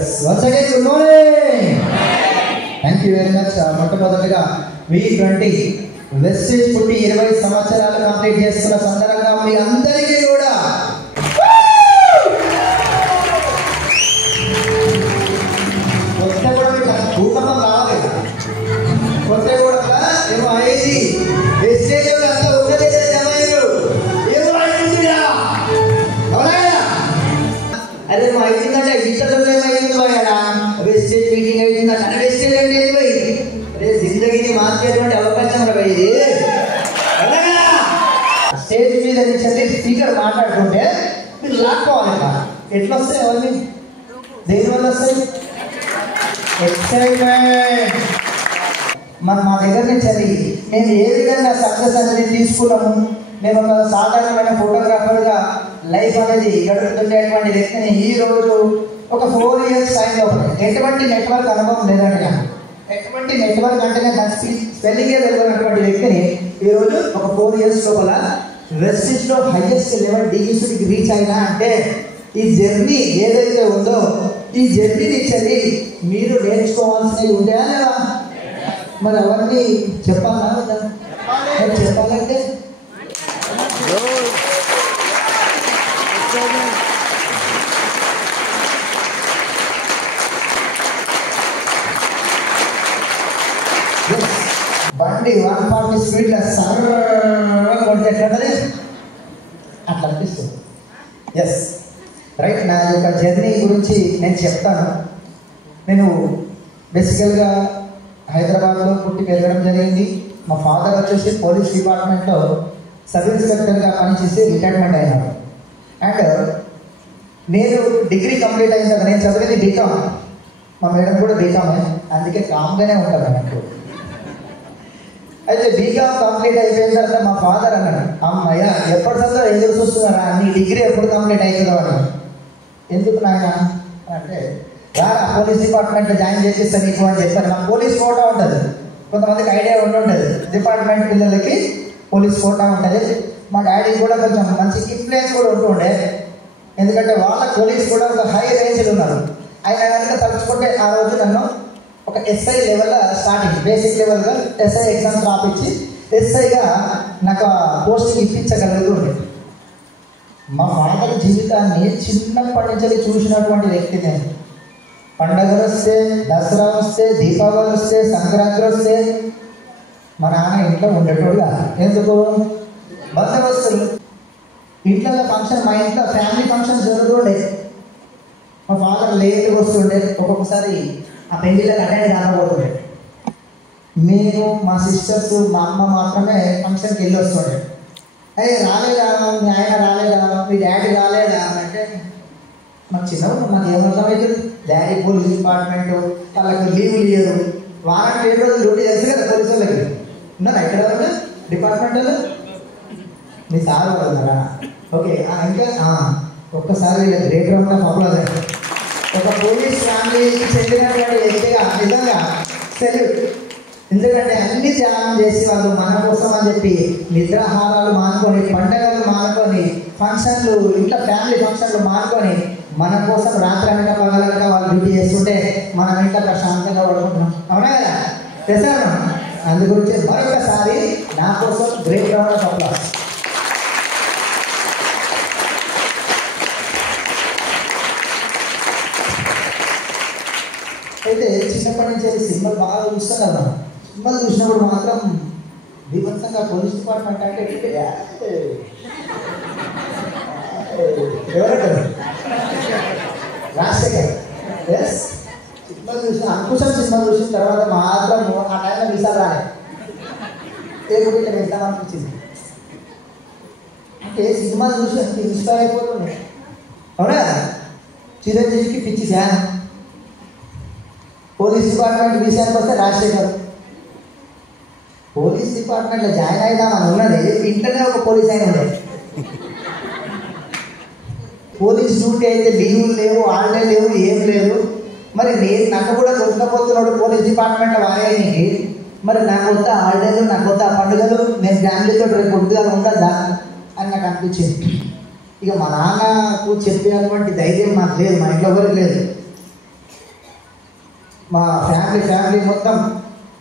Once again, good morning. Thank you very much. మొట్టమొదటిగా V20 wastage పుట్టి 20 సంవత్సరాలు complete చేసుకున్న సందర్భంగా మీ అందరికీ కూడా కొత్త కూడా భూకంపం రావాలి. కొత్త కూడా ఏమో అయ్యేది వెస్టేజ్ అంతా ఒకటే జమాయిలు ఏమో అయిందిరా. అవునా? అరే మా అయిందంటే ఇతరులు ఏమైంది పోయాడా వెస్టేజ్ మీటింగ్ అయిందంటే అన్న వెస్టేజ్ అంటే ఏది పోయి అరే జిందగీని మార్చేటువంటి అవకాశం పోయింది. స్టేజ్ మీద నుంచి స్పీకర్ మాట్లాడుతుంటే మీరు లాక్కోవాలి. ఎట్లా వస్తాయి అవన్నీ దేనివల్ల వస్తాయి? ఎక్సైట్మెంట్. మా దగ్గర నుంచి మేము ఏ విధంగా సక్సెస్ అనేది తీసుకున్నాము. మేము ఒక సాధారణమైన ఫోటోగ్రాఫర్గా లైఫ్ అనేది గడుపుతుండేటువంటి వ్యక్తిని ఈ రోజు ఒక 4 years టైంలో ఎటువంటి నెట్వర్క్ అనుభవం లేదండి. నాకు ఎటువంటి నెట్వర్క్ అంటేనే దాని స్పెల్లింగే తెలియనటువంటి వ్యక్తిని ఈరోజు ఒక 4 years లోపల వెస్టేజ్లో హైయెస్ట్ లెవెల్ డిగ్రీకి రీచ్ అయినా అంటే ఈ జర్నీ ఏదైతే ఉందో ఈ జర్నీని ఇచ్చేది మీరు నేర్చుకోవాల్సినవి ఉంటాయా లేదా? మరి అవన్నీ చెప్పాలా లేదా? చెప్పాలంటే బండి 140 స్పీడ్లో కొడితే ఎట్లా అట్లా అనిపిస్తుంది. Yes right. నా యొక్క జర్నీ గురించి నేను చెప్తాను. నేను బేసికల్గా హైదరాబాద్లో పుట్టి పెరగడం జరిగింది. మా ఫాదర్ వచ్చేసి పోలీస్ డిపార్ట్మెంట్లో సబ్ ఇన్స్పెక్టర్గా పనిచేసి రిటైర్మెంట్ అయినాడు. అండ్ నేను డిగ్రీ కంప్లీట్ అయిన తర్వాత నేను చదివింది బీకామ్. మా మేడం కూడా బీకామే, అందుకే కామ్గానే ఉంటాను నాకు. అయితే బీకామ్ కంప్లీట్ అయిపోయిన తర్వాత మా ఫాదర్ అన్నాడు, అమ్మయ్య ఎప్పటి చదువు ఎదురు చూస్తున్నారా, నీ డిగ్రీ ఎప్పుడు కంప్లీట్ అవుతుందో అన్నాడు. ఎందుకు నాయన అంటే రారా పోలీస్ డిపార్ట్మెంట్లో జాయిన్ చేపిస్తాను నీకు అని చెప్తాను. నాకు పోలీస్ కోటా ఉంటుంది, కొంతమందికి ఐడియా ఉంటుంది. డిపార్ట్మెంట్ పిల్లలకి పోలీస్ కోటా ఉంటుంది. మా డాడీ కూడా కొంచెం మంచి ఇన్ఫ్లుయెన్స్ కూడా ఉంటుండే, ఎందుకంటే వాళ్ళ పోలీస్ కూడా ఒక హై రేంజ్లో ఉన్నారు. ఆయన కనుక తలుచుకుంటే ఆ రోజు నన్ను ఒక ఎస్ఐ లెవెల్లో స్టార్టింగ్ బేసిక్ లెవెల్గా ఎస్ఐ ఎగ్జామ్స్ రాపించి ఎస్ఐగా నాకు పోస్టింగ్ ఇప్పించగలుగుతుండే. మా ఫాదర్ జీవితాన్ని చిన్నప్పటి నుంచి చూసినటువంటి వ్యక్తి నేను. పండగలు వస్తే, దసరా వస్తే, దీపావళి వస్తే, సంక్రాంతి వస్తే మా నాన్న ఇంట్లో ఉండేటోడుగా. ఎందుకు? బందోబస్తులు ఇంట్లో ఫంక్షన్, మా ఇంట్లో ఫ్యామిలీ ఫంక్షన్ జరుగుతుండే. మా ఫాదర్ లేట్గా వస్తుండే, ఒక్కొక్కసారి ఆ పెళ్ళిళ్ళకి అటెండ్ కాకపోతుండే. మేము మా సిస్టర్స్ మా అమ్మ మాత్రమే ఫంక్షన్కి వెళ్ళి వస్తుండే. అయ్యే రాలేదా, మీ ఆయన రాలేదా, మీ డాడీ రాలేదా అంటే మాకు చిన్నప్పుడు మాకు ఏమర్థమవుతుంది. డాడీ పోలీస్ డిపార్ట్మెంట్, వాళ్ళకి లీవులు ఇయ్యరు. వారానికి 7 రోజులు డ్యూటీ తెలుసు కదా పోలీసు వాళ్ళకి. ఉన్నారా ఎక్కడ వాళ్ళు డిపార్ట్మెంట్ వాళ్ళు? మీ సార్ వాళ్ళు ఉన్నారా? ఓకే. ఇంకా ఒక్కసారి వీళ్ళకి గ్రేట్ రౌండ్ ఆఫ్ అప్లాజ్. ఒక పోలీస్ ఫ్యామిలీకి చెందినటువంటి వ్యక్తిగా నిజంగా సెల్యూట్. ఎందుకంటే అన్ని త్యాగం చేసి వాళ్ళు మన కోసం అని చెప్పి నిద్రాహారాలు మానుకొని, పండగలు మానుకొని, ఫంక్షన్లు ఇంట్లో ఫ్యామిలీ ఫంక్షన్లు మానుకొని మన కోసం రాత్రి అనగా పగలనగా వాళ్ళు డ్యూటీ చేస్తుంటే మనం ఇంట్లో ప్రశాంతంగా పడుకుంటున్నాం. అవునా కదా? చేశాను. అందు గురించి మరొకసారి నా కోసం గ్రేట్ రౌండ్ ఆఫ్ అప్లాజ్. అయితే చిన్నప్పటి నుంచి సినిమాలు బాగా చూస్తాం కదా. సినిమాలు చూసినప్పుడు మాత్రం బీభత్సంగా పోలీస్ డిపార్ట్మెంట్ అంటే ఎవరంటారు? రాజశేఖర్. ఎస్. సినిమాలు చూసిన అంకుశం సినిమా చూసిన తర్వాత మాత్రం ఆ టైంలో వీసాలు రాలే. ఇట్లా వెళ్తాం అనిపించింది. అంటే సినిమాలు చూసి అంత ఇన్స్పైర్ అయిపోతుంది. అవునా? చిరంజీవికి పిచ్చి ఫ్యాన్. పోలీస్ డిపార్ట్మెంట్ విషయానికి వస్తే రాజశేఖర్. పోలీస్ డిపార్ట్మెంట్లో జాయిన్ అయిదామని ఉన్నది, ఇంట్లోనే ఒక పోలీస్ అయిన ఉండేది. పోలీస్ డ్యూటీ అయితే లీవులు లేవు, హాలిడే లేవు, ఏం లేదు. మరి నేను నాకు కూడా దొరకపోతున్నాడు పోలీస్ డిపార్ట్మెంట్ వారేనికి. మరి నాకు వద్ద హాలిడేలు, నాకు వద్ద పండుగలు, నేను ఫ్యామిలీతో రేపు పొద్దుగా ఉండద్దా అని నాకు అనిపించింది. ఇక మా నాన్నకు చెప్పేటువంటి ధైర్యం మాకు లేదు, మా ఇంట్లో ఎవరికి లేదు. మా ఫ్యామిలీ మొత్తం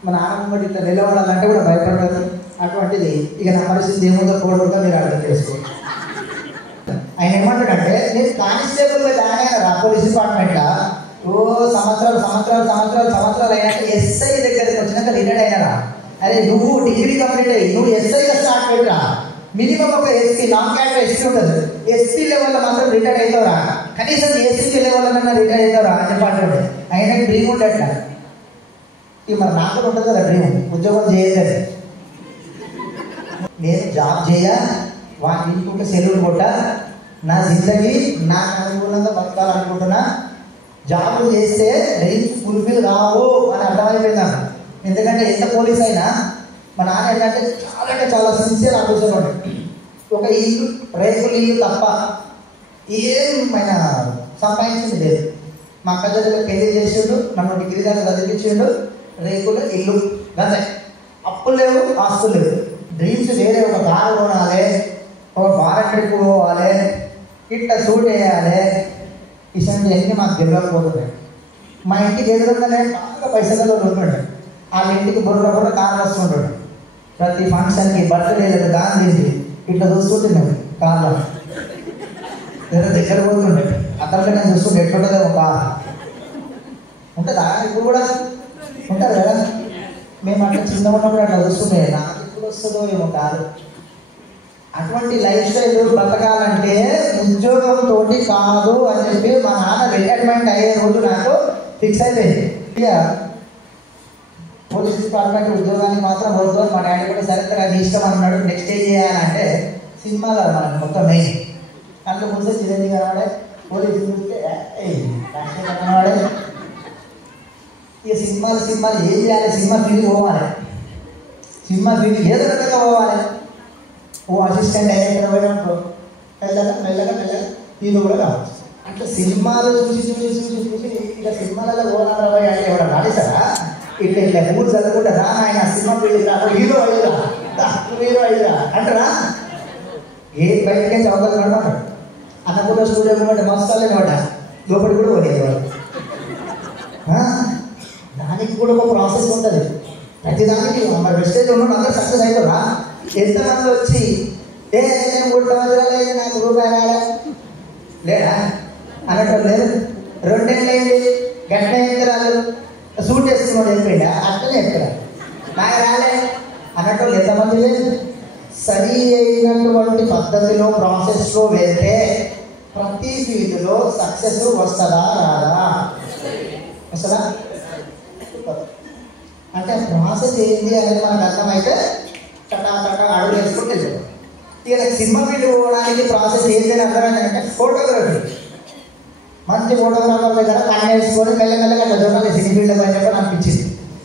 మన ఆనందం ఇట్లా నిలబడాలంటే కూడా భయపడతారు. అటువంటిది ఇక నా పరిస్థితి ఏముందో కూడా మీరు అర్థం చేసుకోవచ్చు. ఆయన ఏమంటాడంటే నేను కానిస్టేబుల్గా జాయిన్ అయినా పోలీస్ డిపార్ట్మెంట్ సంవత్సరాలు అయినాక ఎస్ఐ దగ్గరికి వచ్చినాక రిటైర్డ్ అయినారా. అరే నువ్వు డిగ్రీ కంప్లీట్ అయ్యి నువ్వు ఎస్ఐగా స్టార్ట్ పెట్టరా, మినిమం ఒక ఎస్పీ నాన్ క్యాడర్ ఎస్పీ ఉంటుంది, ఎస్పీ లెవెల్లో మాత్రం రిటైర్డ్ అవుతావురా, కనీసం ఎస్పీ లెవెల్లో రిటైర్డ్ అవుతావురా అని చెప్పండి. ఆయన డ్రీమ్ ఉండే అట్లా. ఇక మరి నాకు కూడా ఉంటుంది కదా డ్రీమ్, ఉద్యోగం చేయలేదు, నేను జాబ్ చేయ వాటి ఇంకొక సెలవులు కొట్ట నా జిందగీ నాకు అనుకూలంగా బతకాలనుకుంటున్నా. జాబులు చేస్తే డ్రీమ్స్ ఫుల్ఫిల్ కావు అని అర్థమైపోయింది నాకు. ఎందుకంటే ఎంత పోలీస్ అయినా మా నాన్న ఏంటంటే చాలా సిన్సియర్ ఆఫీసర్ ఉండే. ఒక ఇల్లు రేకులు ఇల్లు తప్ప ఏమైనా సంపాదించింది లేదు. మా అక్క దగ్గర పెళ్లి చేసిండు, నన్ను డిగ్రీ దాకా చదివించిండు, రేకులు ఇల్లు అంతే. అప్పులు లేవు, ఆస్తులు లేవు. డ్రీమ్స్ వేరే ఒక కారు కొనాలి, ఒక ఫారెన్ ట్రిప్ పోవాలి, ఇట్లా షూట్ వేయాలి, ఇవన్నీ మాకు తెలియకపోతున్నాయి. మా ఇంటికి ఎదురుగానే బాగా పైసలలో ఉంటుండే. వాళ్ళ ఇంటికి బుర్ర కార్లు వస్తుంటాడు. ప్రతి ఫంక్షన్కి బర్త్డేలకు దాని చేసి ఇట్లా చూస్తుంటున్నాడు కార్లో దగ్గర పోతుండే. అతనిలో నేను చూస్తుంటే ఎట్లుంటుందో ఒక కార్ ఉంటుందా ఇప్పుడు కూడా ఉంటారు కదా. మేము అట్లా చిన్న ఉన్నప్పుడు అట్లా చూస్తుండే, నాకు ఇప్పుడు వస్తుందో ఏమో కాదు. అటువంటి లైఫ్ స్టైల్ బతకాలంటే ఉద్యోగంతో కాదు అని చెప్పి మా నాన్న రిటైర్మెంట్ అయ్యే రోజు నాకు ఫిక్స్ అయిపోయింది. ఇక పోలీస్ డిపార్ట్మెంట్ ఉద్యోగానికి మాత్రం వద్దు. మా డాడీ కూడా సరే నాకు ఇష్టం అన్నాడు. నెక్స్ట్ ఏం చేయాలంటే సినిమా కదా మనకు మొత్తం మెయిన్. దాంట్లో ముందే చిరంజీవి కనవాడే, పోలీసు చూస్తే కనవాడే. ఇక సినిమాలు ఏం చేయాలి, సినిమా ఫీల్డ్ పోవాలి, సినిమా ఫీల్డ్ ఏదో రకంగా పోవాలి. ఓ అసిస్టెంట్ డైరెక్టర్ పోయినప్పుడు మెల్లగా హీరో కూడా కావచ్చు. అట్లా సినిమాలు చూసి ఇక సినిమాలలో పోనారా అంటే ఎవరు రాడేసారా ఇట్లా ఊరు చదువుకుంటారా ఆయన సినిమా ఫీల్డ్ కాదు హీరో అయ్యిరా అంటారా. ఏ బయటకే చదువుతారు అనమాట. అన్నపూర్ణ స్టూడియో అనమాట, మస్తాలు అనమాట, లోపలి కూడా పోయేవాడు. దానికి కూడా ఒక ప్రాసెస్ ఉంటుంది. ప్రతిదానికి మరి వెస్టేజ్ ఉన్నాడు అందరూ సక్సెస్ అవుతారా. ఎంతమంది వచ్చి నేను 3 సంవత్సరాలు నాకు రూపాయలు లేడా అనటం లేదు. 2 ఏళ్ళు అయింది గట్ట ఎక్కరాలు సూట్ వేసుకున్నాడు వెళ్ళిపోయిందా అట్లనే ఎక్కరా నాకు రాలే అనటం ఎంతమంది లేదు. సరి అయినటువంటి పద్ధతిలో ప్రాసెస్లో వెళ్తే ప్రతి ఫీల్డ్లో సక్సెస్ వస్తుందా రాదా? వస్తుందా? అంటే ప్రాసెస్ ఏంటి అనేది మనకు అర్థమైతే చట్టా అడుగు వేసుకుంటే వెళ్ళిపోతాం. ఇక సినిమా ఫీల్డ్ పోవడానికి ప్రాసెస్ ఏంటి అని అర్థమైందంటే ఫోటోగ్రఫీ. మంచి ఫోటోగ్రాఫర్ దగ్గర పని వేసుకొని మెల్లమెల్లగా చదవాలి సినీ ఫీల్డ్ అని చెప్పి అనిపించింది.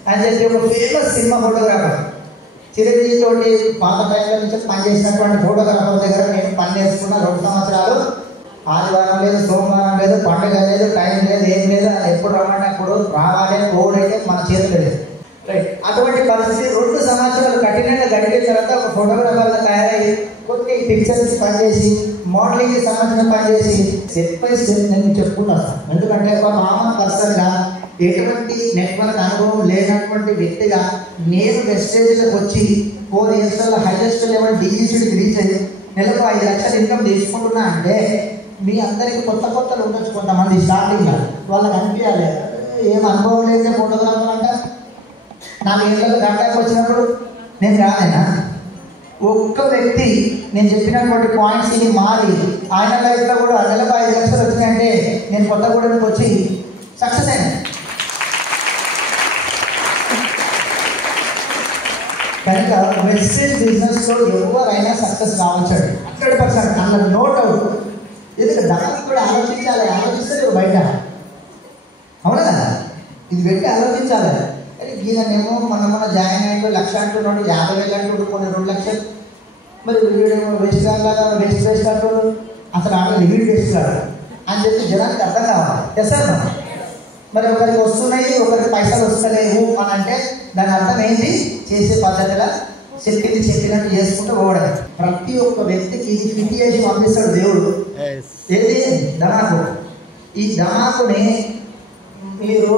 అని చెప్పి ఒక ఫేమస్ సినిమా ఫోటోగ్రాఫర్ చిరంజీవి తోటి పాత టైంలో నుంచి పనిచేసినటువంటి ఫోటోగ్రాఫర్ దగ్గర నేను పని చేసుకున్న 2 సంవత్సరాలు. ఆదివారం లేదు, సోమవారం లేదు, పండుగ లేదు, టైం లేదు, ఏం లేదు. ఎప్పుడు రమ్మంటే అప్పుడు రావాలి, పోవడైతే మన చేతులు లేదు. రైట్, అటువంటి పరిస్థితి 2 సంవత్సరాలు కఠినంగా గడిపిన తర్వాత ఒక ఫోటోగ్రాఫర్గా తయారయ్యి కొన్ని పిక్చర్స్ పనిచేసి మోడలింగ్కి సంబంధించిన పనిచేసి స్టెప్ బై స్టెప్ నేను చెప్పుకుంటాను. ఎందుకంటే ఒక కామన్ పర్సన్గా ఎటువంటి నెట్వర్క్ అనుభవం లేనటువంటి వ్యక్తిగా నేను వెస్టేజ్లోకి వచ్చి 4 ఇయర్స్లో హైయెస్ట్ లెవెల్ డీజీసీకి రీచ్ అయ్యి నెలకు 5 లక్షలు ఇన్కమ్ తీసుకుంటున్నా అంటే మీ అందరికీ కొత్తలు ఉండొచ్చు. కొంతమంది స్టార్టింగ్లో వాళ్ళకి అనిపించాలి ఏం అనుభవం లేదే ఫోటోగ్రాఫర్ అంట. 4 ఏళ్ళలో గంటకు వచ్చినప్పుడు నేను రాలేనా? ఒక్క వ్యక్తి నేను చెప్పినటువంటి పాయింట్స్ ఇది మారి ఆయన లైఫ్లో కూడా నెలకు 5 లక్షలు వచ్చినాయంటే నేను కొత్తగూడెంకి వచ్చి సక్సెస్ అయినా. కనుక వెస్టేజ్ బిజినెస్లో ఎవరైనా సక్సెస్ కావచ్చు 100%, అందులో నో డౌట్. ఎందుకంటే దానికి కూడా ఆలోచిస్తే బయట అవునా కదా, ఇది పెట్టి ఆలోచించాలి. ఈయనేమో మన జాయిన్ అయ్యి 1 లక్ష అంటున్నాడు, 50,000 అంటున్నాడు, కొన్ని 2 లక్షలు. మరి వీడేమో వేస్ట్ అంటున్నాడు, అసలు ఆటలు వీడు వేస్ట్ కాదు అని చెప్పి జనానికి అర్థం కావాలి. చేస్తారు మరి ఒకరికి వస్తున్నాయి, ఒకరికి పైసలు వస్తలేవు అని అంటే దాని అర్థం ఏంటి? చేసే పద్ధతిలో చెప్పినట్టు చేసుకుంటూ పోవడం. ప్రతి ఒక్క వ్యక్తికి ఇది ఫిట్ చేసి పంపిస్తాడు దేవుడు. ఏది? ధమాకు. ఈ ధమాకుని మీరు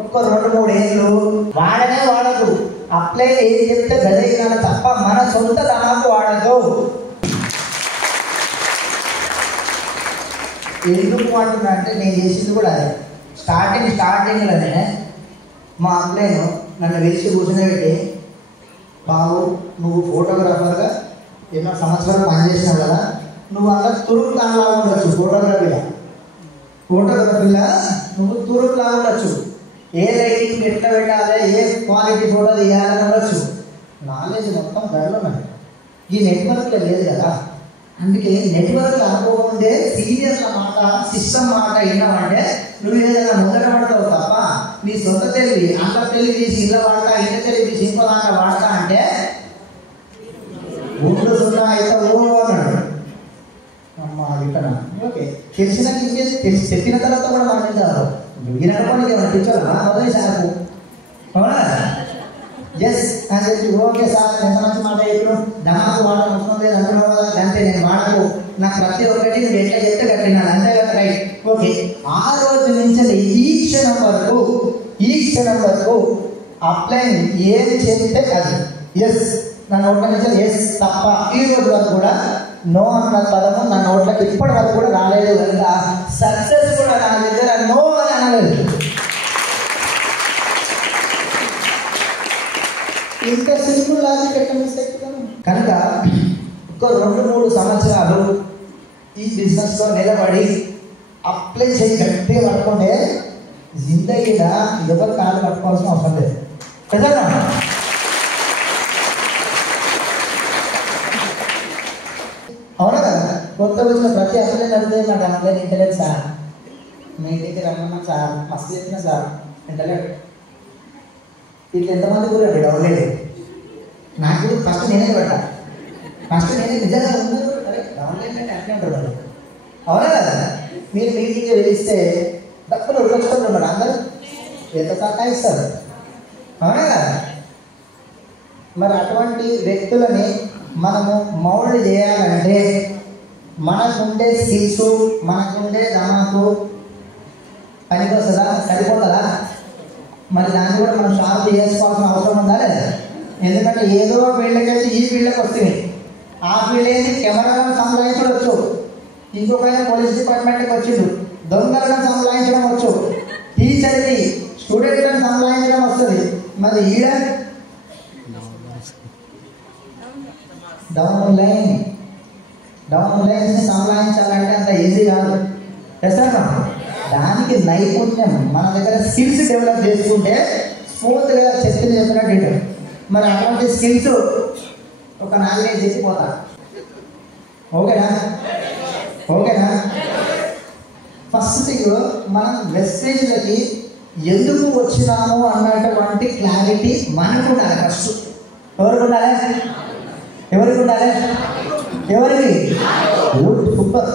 ఒక్క 2-3 ఏళ్ళు వాడనే వాడదు. అప్లై ఏం చెప్తే గదే వినాలి తప్ప మన సొంత తమాకు వాడదు. ఎందుకు అంటున్నా అంటే నేను చేసింది కూడా అదే. స్టార్టింగ్లోనే మా అప్లైను నన్ను పిలిచి కూర్చొని బాబు నువ్వు ఫోటోగ్రాఫర్గా ఎన్నో సంవత్సరాలు పనిచేసినావు కదా, నువ్వు అలా తురుపులాగా ఉండొచ్చు. ఫోటోగ్రఫీలో నువ్వు తురుపులాగా ఉండొచ్చు. ఏ లైటింగ్ ఎట్లా పెట్టాలి, ఏ క్వాలిటీ ఫోటో తీయాలని ఉండొచ్చు. నాలెడ్జ్ మొత్తం గడవన్నది. ఈ నెట్వర్క్లో లేదు కదా. అందుకే నెట్వర్క్ అనుకోకుంటే సీనియర్ల మాట, సిస్టమ్ మాట విన్నామంటే నువ్వు ఏదైనా ముందర పడతావు తప్ప నీ సొంత తెలివి అంత తెలివి తీసి ఇళ్ళ వాడతా, ఇంత తెలివి తీసి ఇంకో దాంట్లో వాడతా అంటే ఊళ్ళో సున్నా అయితే అన్నాడు. అమ్మ వింటనా ఓకే తెలిసినాక ఇంకే తెలిసి చెప్పిన తర్వాత కూడా మనం వింటారు. వినకపోతే పిచ్చోళ్ళ మొదటి సార్కు అవునా ఎస్ అని చెప్పి ఓకే సార్ ఎంత మంచి మాట చెప్పిన దమాకు వాడడం అవసరం లేదు అంటున్నావు కదా, అంతే నేను వాడకు, నాకు ప్రతి ఒక్కటి నువ్వు ఎట్లా చెప్తే కట్టినాడు అంతే కదా, రైట్ ఓకే. ఆ రోజు నుంచి ఈ క్షణం వరకు అప్లై ఏం చెప్తే అది ఎస్ నా నోట్ల నుంచి ఎస్ తప్ప ఈ రోజు వరకు కూడా నో అన్న పదము నా నోట్లకి ఇప్పటి వరకు కూడా రాలేదు. కనుక సక్సెస్ కూడా నా దగ్గర నో అని అనలేదు. ఇంత సింపుల్ లాజిక్ ఎక్కడ మిస్ అవుతున్నాను. కనుక ఒక 2-3 సంవత్సరాలు ఈ బిజినెస్లో నిలబడి అప్లై చేసి గట్టిగా పట్టుకుంటే జిందగీగా ఎవరు కాలు పట్టుకోవాల్సిన అవసరం లేదు కదా. అవునా కదా. కొత్త వచ్చిన ప్రతి అప్లై నడితే నాకు అప్లై ఇంటర్నెట్ సార్ మీ ఇంటికి రమ్మన్నా సార్ మస్తు చెప్పిన సార్ ఇంటర్నెట్ ఇట్లా ఎంతమంది కూడా డౌన్ లేదు. నాకు ఫస్ట్ నేనే పెట్టా, ఫస్ట్ నేనే నిజంగా ఉన్నారు అరే డౌన్లైన్ అంటే అట్లే ఉంటారు వాళ్ళు. అవునా కదా. మీరు మీటింగ్ వెలిస్తే తక్కువ ఉడకొచ్చుకొని ఉన్నాడు అందరూ ఎంత సహకరిస్తారు. అవునా కదా. మరి అటువంటి వ్యక్తులని మనము మౌల్డ్ చేయాలంటే మనకుండే స్కిల్స్, మనకుండే దమాకు పనికి వస్తుందా, సరిపోతుందా? మరి దాన్ని కూడా మనం షార్ప్ చేసుకోవాల్సిన అవసరం ఉందా లేదా? ఎందుకంటే ఏదో ఫీల్డ్కి ఈ ఫీల్డ్కి వస్తుంది. ఆ ఫీల్డ్ ఏంటి కెమెరాలను సంపాదించడం వచ్చు, ఇంకొక పోలీస్ డిపార్ట్మెంట్కి వచ్చిండు, దొంగలను సంపాదించడం వచ్చు, టీచర్కి స్టూడెంట్లను సంపాదించడం వస్తుంది. మరి ఈడ డౌన్ లైన్స్ సంపాదించాలంటే అంత ఈజీ కాదు. చేస్తాను దానికి నైపుణ్యం మన దగ్గర స్కిల్స్ డెవలప్ చేసుకుంటే స్మూత్గా చెప్పినట్టు. మరి అటువంటి స్కిల్స్ ఒక 4 చేసిపోతా. ఓకేనా. ఫస్ట్ థింగ్ మనం వెస్టేజ్లకి ఎందుకు వచ్చినాము అన్నటువంటి క్లారిటీ మనకు ఉండాలి. ఫస్ట్ ఎవరికి ఉండాలి? సూపర్.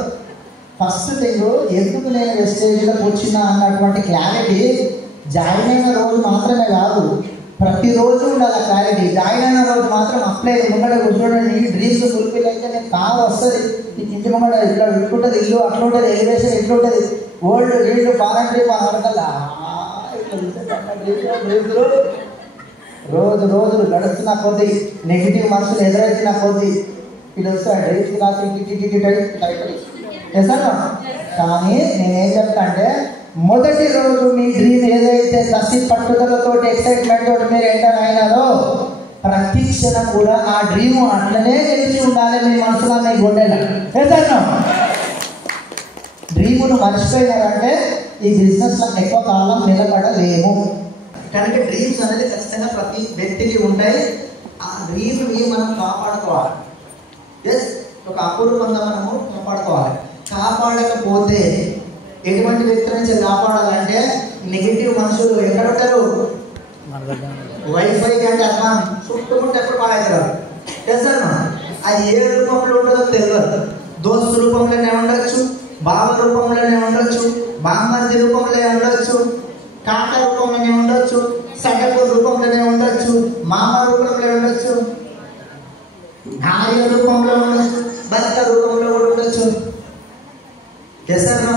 ఫస్ట్ థింగ్ ఎందుకు నేను వెస్టేజ్లోకి వచ్చినా అన్నటువంటి క్లారిటీ జాయిన్ అయిన రోజు మాత్రమే కాదు, ప్రతిరోజు ఉండాలి క్లారిటీ. జాయిన్ అయిన రోజు మాత్రం అప్లై ముంగడ కూర్చోండి, ఈ డ్రీమ్స్ ఫుల్ఫిల్ అయితే నేను కావు వస్తుంది. ఈ ఇంటి ముంగడ ఇట్లా ఇట్లుంటుంది, ఇల్లు అట్లుంటుంది, ఎలివేషన్ ఇట్లుంటుంది, ఓల్డ్ వీళ్ళు పాలంటే అడగల్లా రోజులు గడుస్తున్న కొద్దీ నెగిటివ్ మనసులు ఎదురైతున్న కొద్దీ ఇది వస్తాయి డ్రీమ్స్ రాసి చేస్తాను. కానీ నేనేం చెప్తా అంటే మొదటి రోజు మీ డ్రీమ్ ఏదైతే కసి పట్టుదలతో ఎక్సైట్మెంట్ తోటి మీరు ఎంటర్ అయినారో ప్రతి క్షణం కూడా ఆ డ్రీమ్ అట్లనే తెలిసి ఉండాలి మీ మనసులో, మీ గుండెలో. చేస్తాను డ్రీమును మర్చిపోయినారంటే ఈ బిజినెస్లో ఎక్కువ కాలం నిలబడలేము. కనుక డ్రీమ్స్ అనేది ఖచ్చితంగా ప్రతి వ్యక్తికి ఉంటాయి. ఆ డ్రీమ్ని మనం కాపాడుకోవాలి. ఎస్ ఒక అపూర్వంగా మనము కాపాడుకోవాలి. కాపాడకపోతే ఎటువంటి వ్యక్తుల నుంచి కాపాడాలంటే నెగిటివ్ మనుషులు ఎక్కడ ఉంటారు? వైఫై అంటే అర్థం చుట్టుముట్టు ఎప్పుడు పాడవుతారు. చేస్తాను అది ఏ రూపంలో ఉంటుందో తెలియదు. దోస్తు రూపంలోనే ఉండొచ్చు, బావ రూపంలోనే ఉండొచ్చు, బామ్మర్ది రూపంలోనే ఉండొచ్చు, కాక రూపంలోనే ఉండొచ్చు, సగటు రూపంలోనే ఉండొచ్చు, మామ రూపంలో ఉండొచ్చు, భార్య రూపంలో ఉండొచ్చు, భర్త రూపంలో కూడా ఉండొచ్చు. చేస్తాను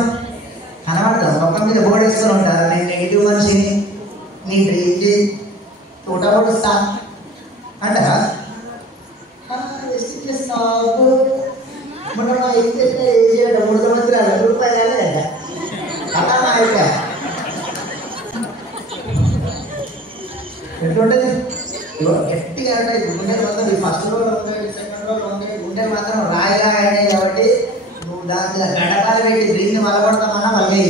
కనబడతాం మొక్క మీద బోర్డు వేసుకొని ఉంటారు నేను నెగిటివ్ మనిషిని, నీ డ్రీమ్కి తోట పడుస్తా అంటారా? మొన్న మా ఇంటి ఏం చేయడం 3 సంవత్సరాలు రూపాయలు అలా నా యొక్క ఎట్లుంటుంది గట్టిగా అంటే గుండెలు మాత్రం ఈ ఫస్ట్ రోడ్ ఉంటాయి, సెకండ్ రోడ్ ఉంటాయి, గుండెలు మాత్రం రాయిలా అయినాయి కాబట్టి నువ్వు దాంట్లో గడపాలు పెట్టి డ్రీమ్ని మలపడతామన్నా మళ్ళీ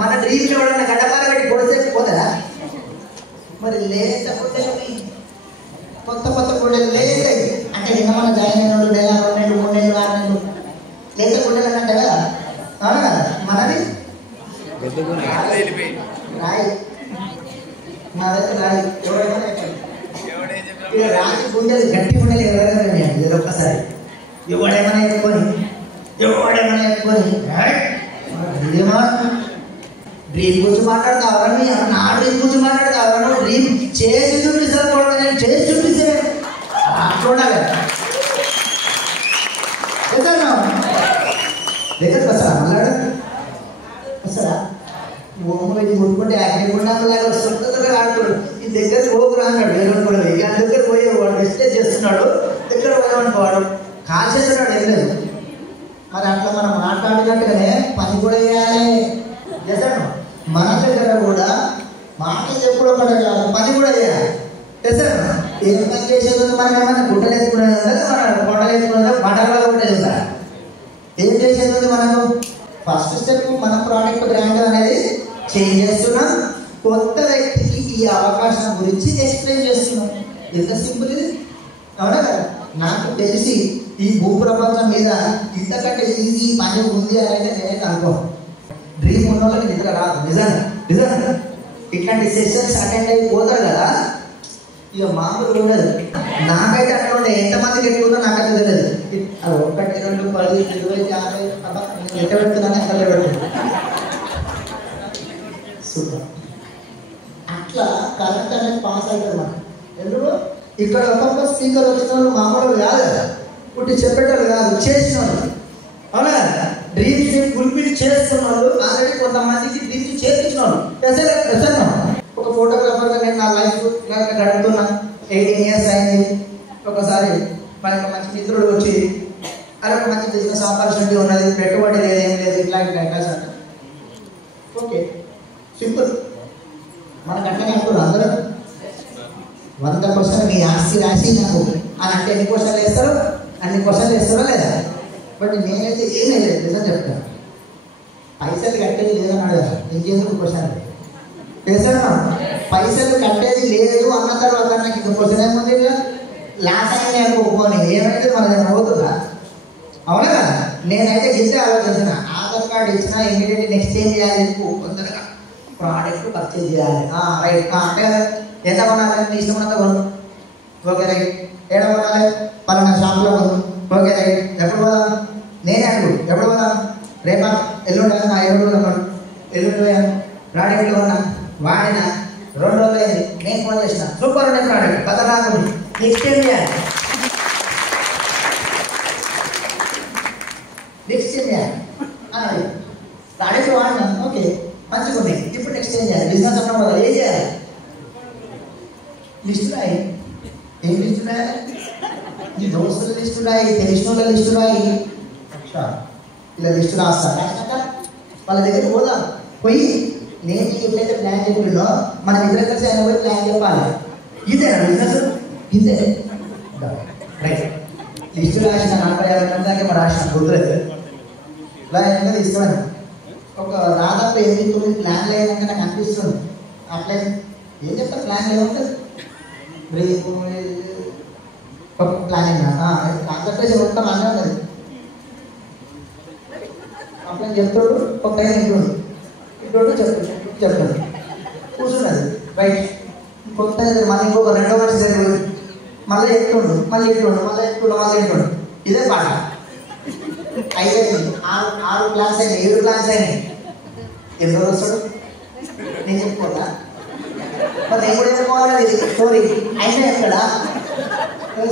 మన డ్రీమ్ని ఎవడన్నా గడపాలు పెట్టి కొడితే పోతుందా? మరి లేకపోతే కొత్త గుండెలు లేస్తాయి అంటే నిన్న మన జాయిన్ అయిన వాళ్ళు 2 నెలలు 3 నెలలు 6 నెలలు లేక గుండెలు అంటే కదా, అవును కదా? మనది రాయి మా దగ్గర రాయి ఇక రాయి గుండెలు గట్టి గుండెలు ఎవరైనా ఒక్కసారి ఎవడేమైనా ఎక్కుకొని డ్రీమ్ గురించి మాట్లాడతావని నా డ్రీమ్ గురించి మాట్లాడతావా? డ్రీమ్ చేసి చూపిస్తాను, నేను చేసి చూపిస్తే చూడాలి దగ్గరకు వస్తారా? మళ్ళాడు వస్తారా? ఓమలు ఇది ముట్టుకుంటే అగ్నిగుండంలాగా సొంతగా ఆడుతాడు. ఈ దగ్గర పోకురా అన్నాడు వేరే కూడా ఇక దగ్గర పోయేవాడు మెసేజ్ చేస్తున్నాడు, దగ్గర పోయేవాడు కాల్చేస్తున్నాడు. ఏం లేదు మరి అట్లా మనం మాట్లాడినట్టుగానే పని కూడా చేయాలి చేశాను. మన దగ్గర కూడా మాటలు చెప్పుడు ఒకటే కాదు, పని కూడా చేయాలి చేశాను. ఏం పని చేసేది మనం ఏమైనా గుడ్డలు వేసుకునేది ఉండదు, మన కొండలు వేసుకునేది బట్టలు కూడా చేస్తారు. ఏం చేసేది ఉంది మనకు? ఫస్ట్ స్టెప్ మన ప్రోడక్ట్ బ్రాండ్ అనేది చేంజ్ చేస్తున్నాం, కొత్త వ్యక్తికి ఈ అవకాశం గురించి ఎక్స్ప్లెయిన్ చేస్తున్నాం. ఎంత సింపుల్ ఇది, అవునా కదా? నాకు తెలిసి ఈ భూప్రపంచం మీద ఇంతకంటే ఈజీ పని ఉంది అనేది నేనైతే అనుకోను. డ్రీమ్ ఉన్న వాళ్ళకి నిద్ర రాదు, నిజంగా ఇట్లాంటి సెషన్స్ అటెండ్ అయిపోతారు కదా, ఇక మామూలు ఉండదు. నాకైతే అట్లా ఉండే ఎంతమందికి ఎక్కువ నాకైతే తెలియదు. 1, 2, 10, 20, 50 ఎట్ట పెడుతున్నాను ఎక్కడ పెడుతుంది సూపర్. అట్లా కరెంట్ అనేది పాస్ అవుతుంది మనకు. ఎందుకు ఇక్కడ ఒక్కొక్క స్పీకర్ వచ్చిన వాళ్ళు మామూలు కాదు కదా, పుట్టి చెప్పేటోళ్ళు కాదు, చేసిన వాళ్ళు. అవునా? డ్రీమ్స్ ఫుల్ఫిల్ చేస్తున్న వాళ్ళు ఆల్రెడీ కొంతమందికి డ్రీమ్స్ చేపించిన వాళ్ళు. ఒక ఫోటోగ్రాఫర్గా నేను నా లైఫ్ గడుపుతున్నా, 18 years అయింది. ఒకసారి మనకు మంచి మిత్రుడు వచ్చి అరే ఒక మంచి బిజినెస్ ఆపర్చునిటీ ఉన్నది, పెట్టుబడి లేదు, ఏం లేదు, ఇట్లాంటి టైమ్స్ అంటే ఓకే సింపుల్. మనకు అట్లనే అంటారు అందరూ 100% మీ ఆస్తి రాసి నాకు అని అంటే ఎన్ని క్వశ్చన్లు వేస్తారో అన్ని క్వశ్చన్లు వేస్తారో లేదా? బట్ నేనైతే ఏమీ లేదు, నిజం చెప్తాను. పైసలు కట్టేది లేదని అడగా, ఇంకెందుకు క్వశ్చన్ వేసాను. పైసలు కట్టేది లేదు అన్న తర్వాత నాకు ఇంకా క్వశ్చన్ ఏముంది? లాస్ అయినా ఒప్పుకొని ఏమైతే మన దగ్గర అవుతుందా? అవునా కదా? నేనైతే గిద్దే ఆలోచించిన, ఆధార్ కార్డు ఇచ్చినా ఇమీడియట్లీ నెక్స్ట్ ఏం చేయాలి? తొందరగా ప్రోడక్ట్ పర్చేజ్ చేయాలి. రైట్ అంటే ఎంత కొనాలి? నీ ఇష్టం అంతా కొను. Okay right. ఏడ కొనాలి? పలానా షాప్లో కొను. Okay right. ఎప్పుడు పోదాం? నేనే అడుగు ఎప్పుడు పోదాం? రేపా ఎల్లుండి నా ఎల్లుండి కొన్నాను, ఎల్లుండి పోయాను, ప్రోడక్ట్లు కొన్నా, వాడినా 2 రోజులు అయింది, నేను ఫోన్ చేసిన సూపర్ ఉండే ప్రోడక్ట్ కథ రాకుండా నెక్స్ట్ ఏం చేయాలి? అన్నాడు. ప్రోడక్ట్ వాడినా, ఓకే మంచిగా ఉన్నాయి, ఇప్పుడు నెక్స్ట్ ఏం చేయాలి? బిజినెస్ అన్న వల్ల ఏం చేయాలి? లిస్టు రాయి. ఏం లిస్టు రాయాలి? నీ దోస్తుల లిస్టు రాయి, తెలిసిన వాళ్ళ లిస్టు రాయి. ఇలా లిస్టు రాస్తా. రాసినాక వాళ్ళ దగ్గరికి పోదాం. పోయి నేను ఎట్లయితే ప్లాన్ చెప్పినో మనం ఇద్దరు కలిసి ఆయన పోయి ప్లాన్ చెప్పాలి. ఇదేనా బిజినెస్? ఇదే రైట్. లిస్టు రాసిన 40-50 మంది దాకా రాసిన కుదరదు. ఇలా ఏమైనా తీసుకోవాలి. ఒక దాదాపు 8-9 ప్లాన్లు అయ్యాక నాకు అనిపిస్తుంది. అట్లే ఏం చెప్తా ప్లాన్ ఏముంటుంది? ఒక ప్లానింగ్ కాన్సన్ట్రేషన్ మొత్తం అన్నీ ఉంటుంది. అట్లా చెప్తాడు, ఒక టైం ఇంటుండు ఇంటుండు చెప్తాడు కూర్చున్నది రైట్. కొత్త మళ్ళీ ఇంకొక 2వ మనిషి దగ్గర మళ్ళీ ఎక్కుండు, మళ్ళీ ఎక్కుండు. ఇదే పాట. 5 6 ప్లాన్స్ అయినాయి, 7 ప్లాన్స్ అయినాయి. ఎవరు వస్తాడు? నేను చెప్పుకోదా? మరి నేను కూడా చెప్పుకోవాలి స్టోరీ. అయినా ఎక్కడ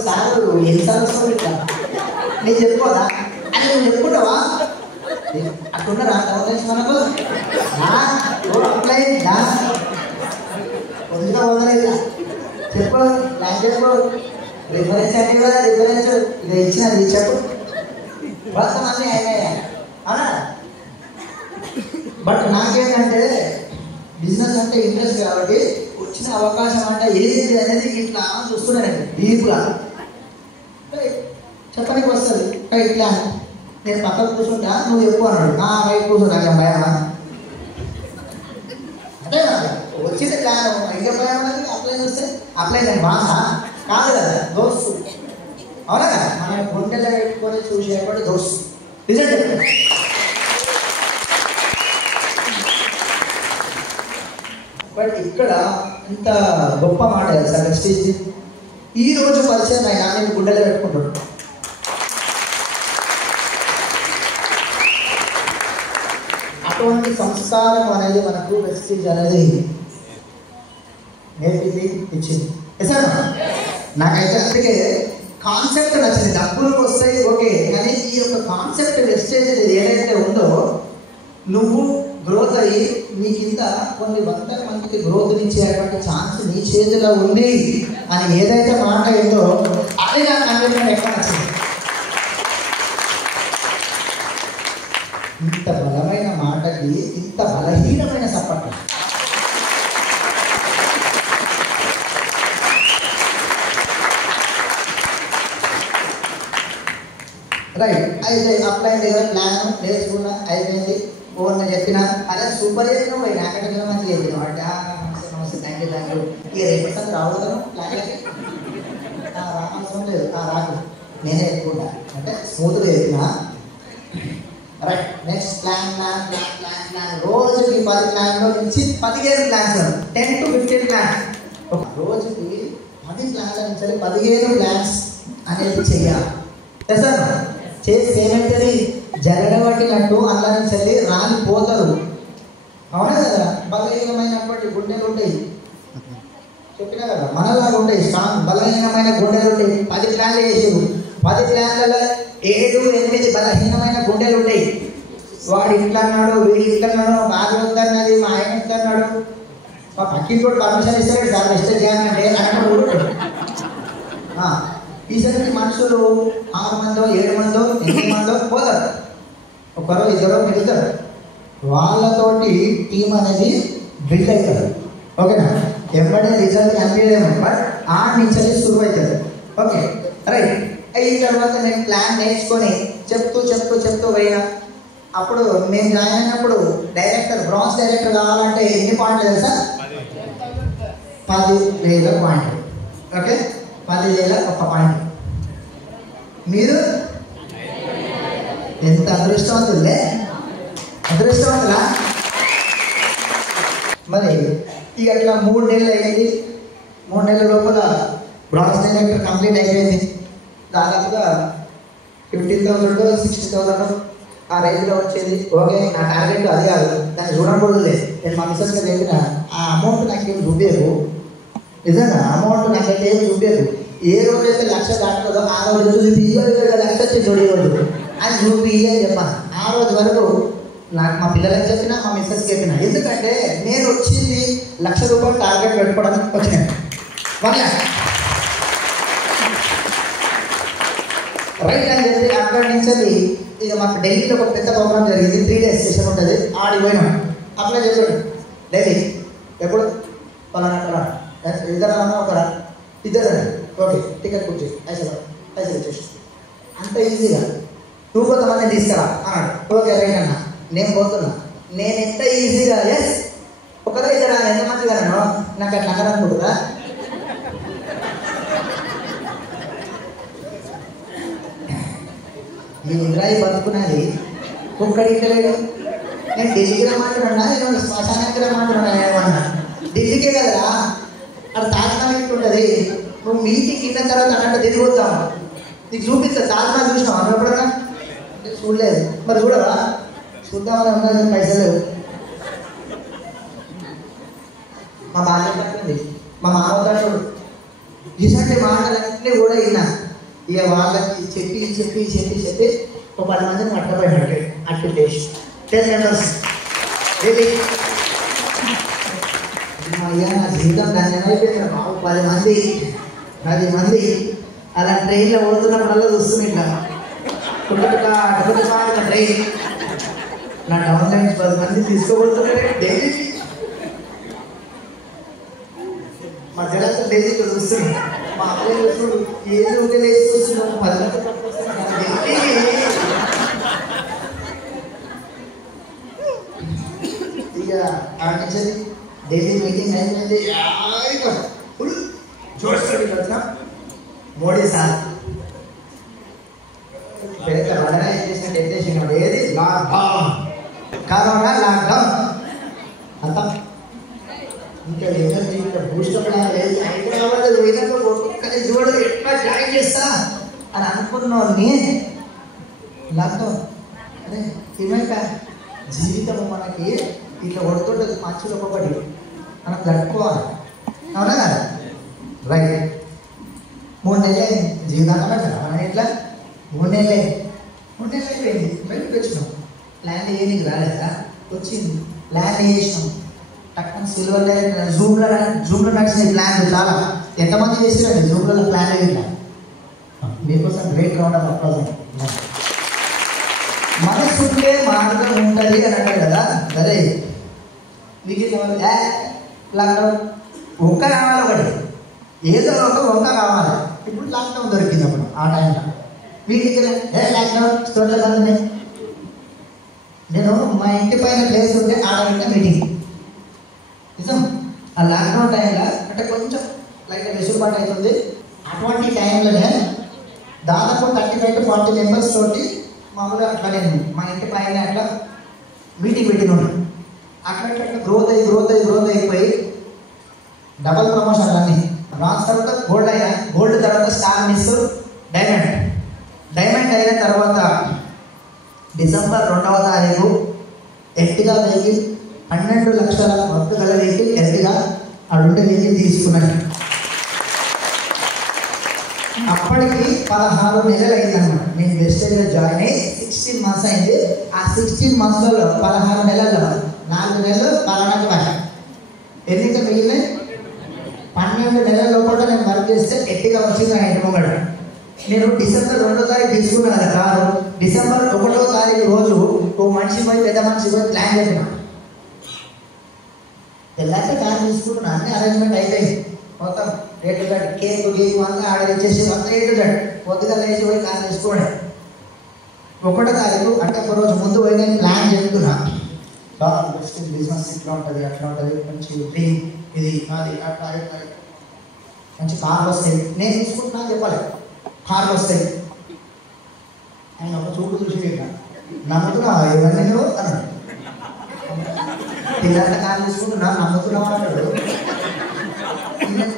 సార్ ఎన్నిసార్లు వస్తాడు ఇట్లా నేను చెప్పుకోదా? అని నువ్వు చెప్పుకుంటావా? అట్లున్నారా మనకు కొంచెం వదలేదు చెప్పు ప్లాన్ చెప్పు రిఫరెన్స్ అంటే కదా రిఫరెన్స్ ఇది ఇచ్చినది చెప్పు వాస్తవాన్ని అయినాయా అవునా బట్ నాకేంటంటే బిజినెస్ అంటే ఇంట్రెస్ట్ కాబట్టి వచ్చిన అవకాశం అంటే ఏది అనేది ఇట్లా చూస్తున్నానండి డీప్గా చెప్పడానికి వస్తుంది ఇట్లా నేను పక్కకు కూర్చుంటా నువ్వు ఎక్కువ అన్నాడు రైట్ కూర్చుంటా భయమా అదే వచ్చింది ప్లాన్ ఇంకా భయం అప్లై చేస్తే అప్లై నేను బాగా కాదు కదా దోస్తు అవునా కదా మన గుండెలో పెట్టుకొని చూసేటువంటి దోస్తు నిజంగా బట్ ఇక్కడ ఇంత గొప్ప మాట సార్ నెక్స్ట్ ఈ రోజు పరిచయం అయినా నేను గుండెలో పెట్టుకుంటాడు అటువంటి సంస్కారం అనేది మనకు వెస్టీజ్ అనేది నేర్పింది ఇచ్చింది నాకైతే అందుకే కాన్సెప్ట్ నచ్చింది డబ్బులు వస్తాయి ఓకే కానీ ఈ యొక్క కాన్సెప్ట్ వెస్టేజ్ ఏదైతే ఉందో నువ్వు గ్రోత్ అయ్యి నీ కింద కొన్ని వందల మందికి గ్రోత్ ఇచ్చేటువంటి ఛాన్స్ నీ చేతిలో ఉంది అని ఏదైతే మాట అయిందో అది నాకు అందరికీ ఎక్కడ నచ్చింది ఇంత బలమైన మాటకి ఇంత బలహీనమైన సపోర్ట్ రైట్ అయితే అప్లై ప్లాన్ నేర్చుకున్నా అయిపోయింది ఓన్ చెప్పిన అదే సూపర్ చెప్పిన పోయి నాకంటే మంచిగా చెప్పిన అంటే నమస్తే నమస్తే థ్యాంక్ యూ ఇక రేపు రావుతాను ప్లాన్లకి రావాల్సిన లేదు రాకు నేనే చెప్పుకుంటా అంటే స్మూత్గా చెప్పిన రైట్ నెక్స్ట్ ప్లాన్ రోజుకి 10 ప్లాన్లో నుంచి 15 ప్లాన్స్ 10 to 15 ప్లాన్స్ ఒక రోజుకి 10 ప్లాన్ల నుంచి 15 ప్లాన్స్ అనేది చెయ్యాలి సార్ చేసి ఏమంటది జరగబట్టినట్టు అలా నుంచి రాలిపోతారు అవునా కదా బలహీనమైనటువంటి గుండెలు ఉంటాయి చెప్పినా కదా మనలాగా ఉంటాయి స్ట్రాంగ్ బలహీనమైన గుండెలు ఉంటాయి 10 ప్లాన్లు వేసారు 10 ప్లాన్లలో 7-8 బలహీనమైన గుండెలు ఉంటాయి వాడు ఇట్లా అన్నాడు వీడు ఇట్లా అన్నాడు బాగా వద్దన్నది మా ఆయన ఇట్లా అన్నాడు మా పక్కింటి కూడా పర్మిషన్ ఇస్తాడు సార్ మిస్టేక్ చేయాలంటే అన్నప్పుడు ఈసారికి మనుషులు 6 మందో 7 మందో 8 మందో పోతారు ఒకరో ఇద్దరో మిగులుతారు వాళ్ళతోటి టీం అనేది బిల్డ్ అవుతారు ఓకేనా ఎవడే రిజల్ట్ కనిపించలేము బట్ ఆ నుంచి సురువు అవుతుంది ఓకే రైట్ అయిన తర్వాత నేను ప్లాన్ నేర్చుకొని చెప్తూ పోయినా అప్పుడు మేము జాయిన్ అయినప్పుడు డైరెక్టర్ బ్రాంజ్ డైరెక్టర్ కావాలంటే ఎన్ని పాయింట్లు తెలుసా 10,000 పాయింట్లు ఓకే 10,000 ఒక పాయింట్ మీరు ఎంత అదృష్టవంతులే అదృష్టవంతులా మరి ఇక అట్లా 3 నెలలు అయింది 3 నెలల లోపల బ్రాంజ్ డైరెక్టర్ కంప్లీట్ అయిపోయింది దాదాపుగా 15,000 60,000 ఆ రేంజ్లో వచ్చేది ఓకే నా టార్గెట్ అది కాదు దాన్ని చూడకూడదు లేదు నేను మా మిస్సెస్గా చెప్పిన ఆ అమౌంట్ నాకేం చూపేరు నిజంగా అమౌంట్ నాకైతే ఏం చూపేరు ఏ రోజు అయితే 1,00,000 దాటుతుందో ఆ రోజు చూసి 1,00,000 వచ్చింది రోజు అని చూపి అని చెప్పాను ఆ రోజు వరకు నాకు మా పిల్లలకి చెప్పిన మా మిస్సెస్కి చెప్పిన ఎందుకంటే నేను వచ్చింది ₹1,00,000 టార్గెట్ పెట్టుకోవడానికి వచ్చినాను రైట్ అని చెప్పి అక్కడి నుంచి ఇక మాకు ఢిల్లీలో ఒక పెద్ద ప్రోగ్రామ్ జరిగింది 3 days సెషన్ ఉంటుంది ఆడికి పోయినాం అప్లై చేసాడు ఢిల్లీ ఎప్పుడు పలానా ఇద్దరు ఒకరా ఇద్దరు ఓకే టికెట్ బుక్ చేసి పైసలు ఇచ్చేసి అంత ఈజీగా నువ్వు కొంతమందిని తీసుకురా అన్నాడు ఓకే రైట్ అన్న నేను పోతున్నా నేను ఎంత ఈజీగా ఎస్ ఒకరే ఇద్దరు ఎంత మంచిగా నాకు అట్లా అన్నారనుకుంటురా మీ ఇంద్రాయి బతుకున్నది ఒక్కడికి లేడు నేను ఢిల్లీకి రమ్మంటున్నా నేను శ్మశానానికి రమ్మంటున్నా ఏమన్నా ఢిల్లీకే కదరా అక్కడ తాజ్మహల్ ఉంటుంది నువ్వు మీటింగ్ ఇన్న తర్వాత అన్నట్టు తిరిగిపోతాం నీకు చూపిస్తా తాజ్మహల్ చూసినావు అన్న ఎప్పుడన్నా చూడలేదు మరి చూడవా చూద్దామని ఉన్నా పైసలు లేవు మా బాల్యం పట్టింది మా మామగారు ఇలాంటి మాటలన్నీ కూడా విన్నా ఇక వాళ్ళకి చెప్పి ఒక 10 మందిని పట్టబోయినట్టు అట్టు చేసి 10 members ఢిల్లీ అయ్యా నా జీవితం ధన్యమైపోయింది బాబు. 10 మంది అలా ట్రైన్లో పోతున్నప్పుడల్లా చూస్తున్నాయి ఇట్లా కుటుంబ ట్రైన్ నా డౌన్ లైన్స్ 10 మంది తీసుకోబోతున్నారే డైలీ. మా జనాలు డైలీ చూస్తున్నాం. మా అబ్బాయి చూస్తున్నాడు ఏది ఉంటే లేచి చూస్తున్నాం 10 మంది ఇక ఆడించండి. ఢిల్లీ మీటింగ్ అయిపోయింది. ఫుల్ చూస్తాడు వచ్చిన మోడీ సార్ చేసిన ఏది లాక్డౌన్, కరోనా లాక్డౌన్ అంతా. ఇంకా ఎనర్జీ బూస్టప్ లేదు. హైదరాబాద్ పోయినప్పుడు ఒక్కొక్కరి చూడు ఎట్లా జాయిన్ చేస్తా అని అనుకున్నాను. లాక్డౌన్ అదే ఏమైనా జీవితం మనకి ఇట్లా కొడుతుంటుంది. మంచులు ఒక్కొక్కటి మనం గడుపుకోవాలి. అవునా కదా? రైట్. 3 నెలలే జీవితాంతం పెట్టాలి మనం. ఇట్లా 3 నెలలే అయిపోయింది. బయటకు వచ్చినాం. ల్యాండ్ ఏనికి రాలేదా? వచ్చింది. ల్యాండ్ చేసినాం. టక్కన సిల్వర్ జూమ్లో నడిచిన ప్లాన్ చాలా ఎంతమంది చేసిరండి జూమ్లలో ప్లాన్ అయ్యిందా? మీకోసం గ్రేట్ రౌండ్ ఆఫ్ అప్లాజ్. మనసుంటే మార్గం ఉంటుంది అని అంటారు కదా. సరే మీకు లాక్డౌన్ వంక కావాలి. ఒకటి ఏదో ఒక వంక కావాలి. ఇప్పుడు లాక్డౌన్ దొరికింది. అప్పుడు ఆ టైంలో మీకు లాక్డౌన్ స్టోర్లో కదండి. నేను మా ఇంటి పైన ప్లేస్ ఉంటే ఆడగంట మీటింగ్ నిజం. ఆ లాక్డౌన్ టైంలో అంటే కొంచెం లైట్ వెసులుబాటు అవుతుంది. అటువంటి టైంలోనే దాదాపు 35 to 40 మెంబర్స్ తోటి మామూలుగా అట్లా నేను మా ఇంటి పైన అట్లా మీటింగ్ పెట్టినాను. అట్లా గ్రోత్ అయిపోయి డబల్ ప్రమోషన్ అన్నీ. బ్రాంజ్ తర్వాత గోల్డ్ అయినా, గోల్డ్ తర్వాత స్టార్, మిస్, డైమండ్ అయిన తర్వాత డిసెంబర్ 2వ తారీఖు ఎర్టిగా వెహికల్ 12 లక్షల వర్త్ గల వెహికల్ ఎర్టిగా ఆ 2 వెహికల్ తీసుకున్నాను. అప్పటికి 16 నెలలు అయిందన్నమాట. నేను వెస్టేజ్లో జాయిన్ అయ్యి 16 మంత్స్ అయింది. ఆ 16 మంత్స్లలో 16 నెలల్లో 4 నెలలు కరోనాకి వాయి. ఎన్నిక మిగిలినాయి 12 నెలల లోపల నేను వర్క్ చేస్తే ఎట్టిగా వచ్చింది నా ఇంటి ముంగడ. నేను డిసెంబర్ 2వ తారీఖు తీసుకున్నాను కదా కారు. డిసెంబర్ 1వ తారీఖు రోజు ఓ మనిషి పోయి పెద్ద మనిషి పోయి ప్లాన్ చేసిన తెల్లాక కారు తీసుకుంటున్నా. అన్ని అరేంజ్మెంట్ అయిపోయింది. మొత్తం రేటు గట్టి కేక్ అంతా ఆర్డర్ ఇచ్చేసి అంతా రేటు గట్టి పొద్దుగా లేచి పోయి కారు తీసుకోండి. 1వ తారీఖు అంటే ఒక రోజు ముందు పోయి నేను ప్లాన్ చెప్తున్నా. బిజినెస్ ఇట్లా ఉంటుంది, అట్లా ఉంటుంది, మంచి డ్రీమ్ ఇది అది అట్లా ఇట్లా మంచి కార్లు వస్తాయి. నేను తీసుకుంటున్నా చెప్పాలి. కార్లు వస్తాయి. ఆయన ఒక చూపు చూసి నమ్ముతున్నావా ఇవన్నీ నువ్వు అన్నాడు. పిల్లల కార్లు తీసుకుంటున్నా నమ్ముతున్నావా అన్నాడు.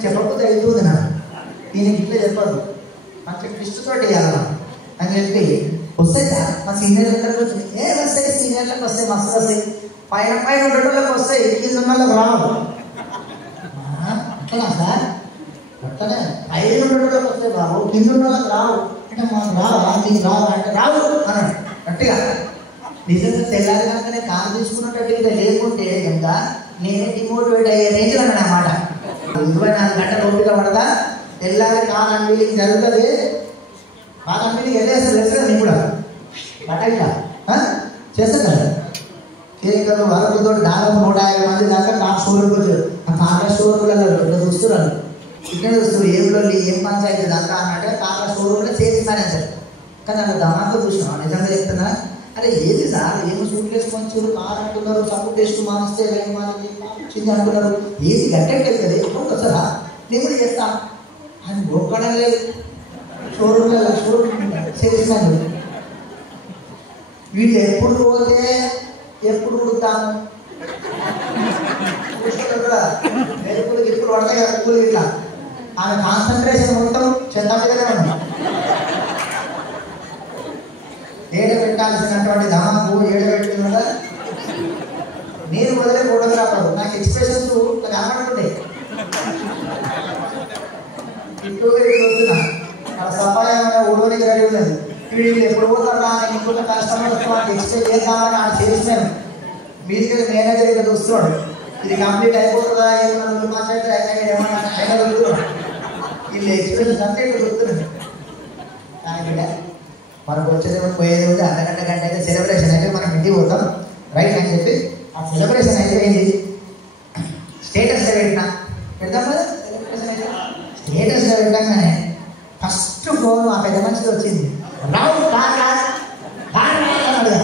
చెప్పకపోతే అవుతుంది నా ఈయనకి ఇట్లా చెప్పదు. మంచి ట్విస్ట్ తోటి వేయాలి అని చెప్పి వస్తాయి సార్ మా సీనియర్ల దగ్గరకు వచ్చి వస్తాయి. సీనియర్లకు వస్తాయి, మస్తు వస్తాయి. పైన ఉండేటోళ్ళకి వస్తాయి, కింద వాళ్ళకి రావు. అట్లా సార్ అట్లనే పైన ఉండేటోళ్ళకి వస్తాయి బాబు, కింద వాళ్ళకి రావు. అంటే మాకు రావా, నీకు రావా అంటే రావు అన్నాడు గట్టిగా. నిజంగా తెల్లారి కనుకనే కారు తీసుకున్నట్టు లేకుంటే కనుక నేనే డిమోటివేట్ అయ్యే రేంజ్లో అన్నమాట. 24 గంటల ఓపిక పడతా. తెల్లారి కార్ అన్వీలింగ్ జరుగుతుంది. కార్ అన్వీలింగ్ వెళ్ళేస్తారు నేను కూడా బట్టగా చేస్తాను కదా. కేకలు వరకుతో దాదాపు 150 మంది దాకా కార్ షోరూమ్కి వచ్చారు. ఆ కార్ల షోరూమ్లలో ఇక్కడ చూస్తున్నారు, ఇక్కడ చూస్తారు. ఏం పంచాయతీ దాకా అన్నట్టు కార్ల షోరూమ్లో సేల్స్ మేనేజర్. కానీ నాకు దమాకు చూసినా నిజంగా చెప్తున్నా. అరే ఏది సార్ ఏమో సూట్ వేసుకొని చూడు కార్ అంటున్నారు, సపోర్ట్ టెస్ట్ మానిస్తే చిన్న అంటున్నారు. ఏది గట్టెట్టేది ఎప్పుడు వస్తారా నేను కూడా చేస్తా అని ఒక్కడం లేదు. షోరూమ్లలో సేల్స్ మేనేజర్ వీళ్ళు ఎప్పుడు పోతే ఎప్పుడు ఉడుతాము ఇప్పుడు పడతాయి కదా కూలి ఇట్లా. ఆమె కాన్సన్ట్రేషన్ మొత్తం చెత్త మీదనే ఉంది. ఏడ పెట్టాల్సినటువంటి దమాకు ఏడ పెట్టుకున్నా నేను మొదలే ఫోటోగ్రాఫర్. నాకు ఎక్స్ప్రెషన్స్ కనబడుతుంటాయి. వస్తున్నా అక్కడ సఫాయంగా ఉడవనికి రెడీ ఉన్నది. వీళ్ళు ఎప్పుడు పోతారా ఇంకొక కస్టమర్ ఎక్స్ప్లెయిన్ చేద్దామని ఆ సేల్స్ మ్యాన్ మీదికి మేనేజర్ ఇక్కడ చూస్తున్నాడు. ఇది కంప్లీట్ అయిపోతుందా ఏమన్నా మాట్లాడితే ఏమన్నా వీళ్ళు ఎక్స్పీరియన్స్ అంటే ఇట్లా గుర్తున్నాను. కానీ మనకు వచ్చేదేమో పోయేది ఉంది, అర్ధగంట గంట అయితే సెలబ్రేషన్ అయితే మనం ఇంటికి పోతాం రైట్ అని చెప్పి ఆ సెలబ్రేషన్ అయిపోయింది. స్టేటస్లో పెడతాం కదా సెలబ్రేషన్ అయితే. స్టేటస్లో పెట్టగానే ఫస్ట్ ఫోన్ ఆ పెద్ద మనిషికి వచ్చింది. రావు అన్నాడు.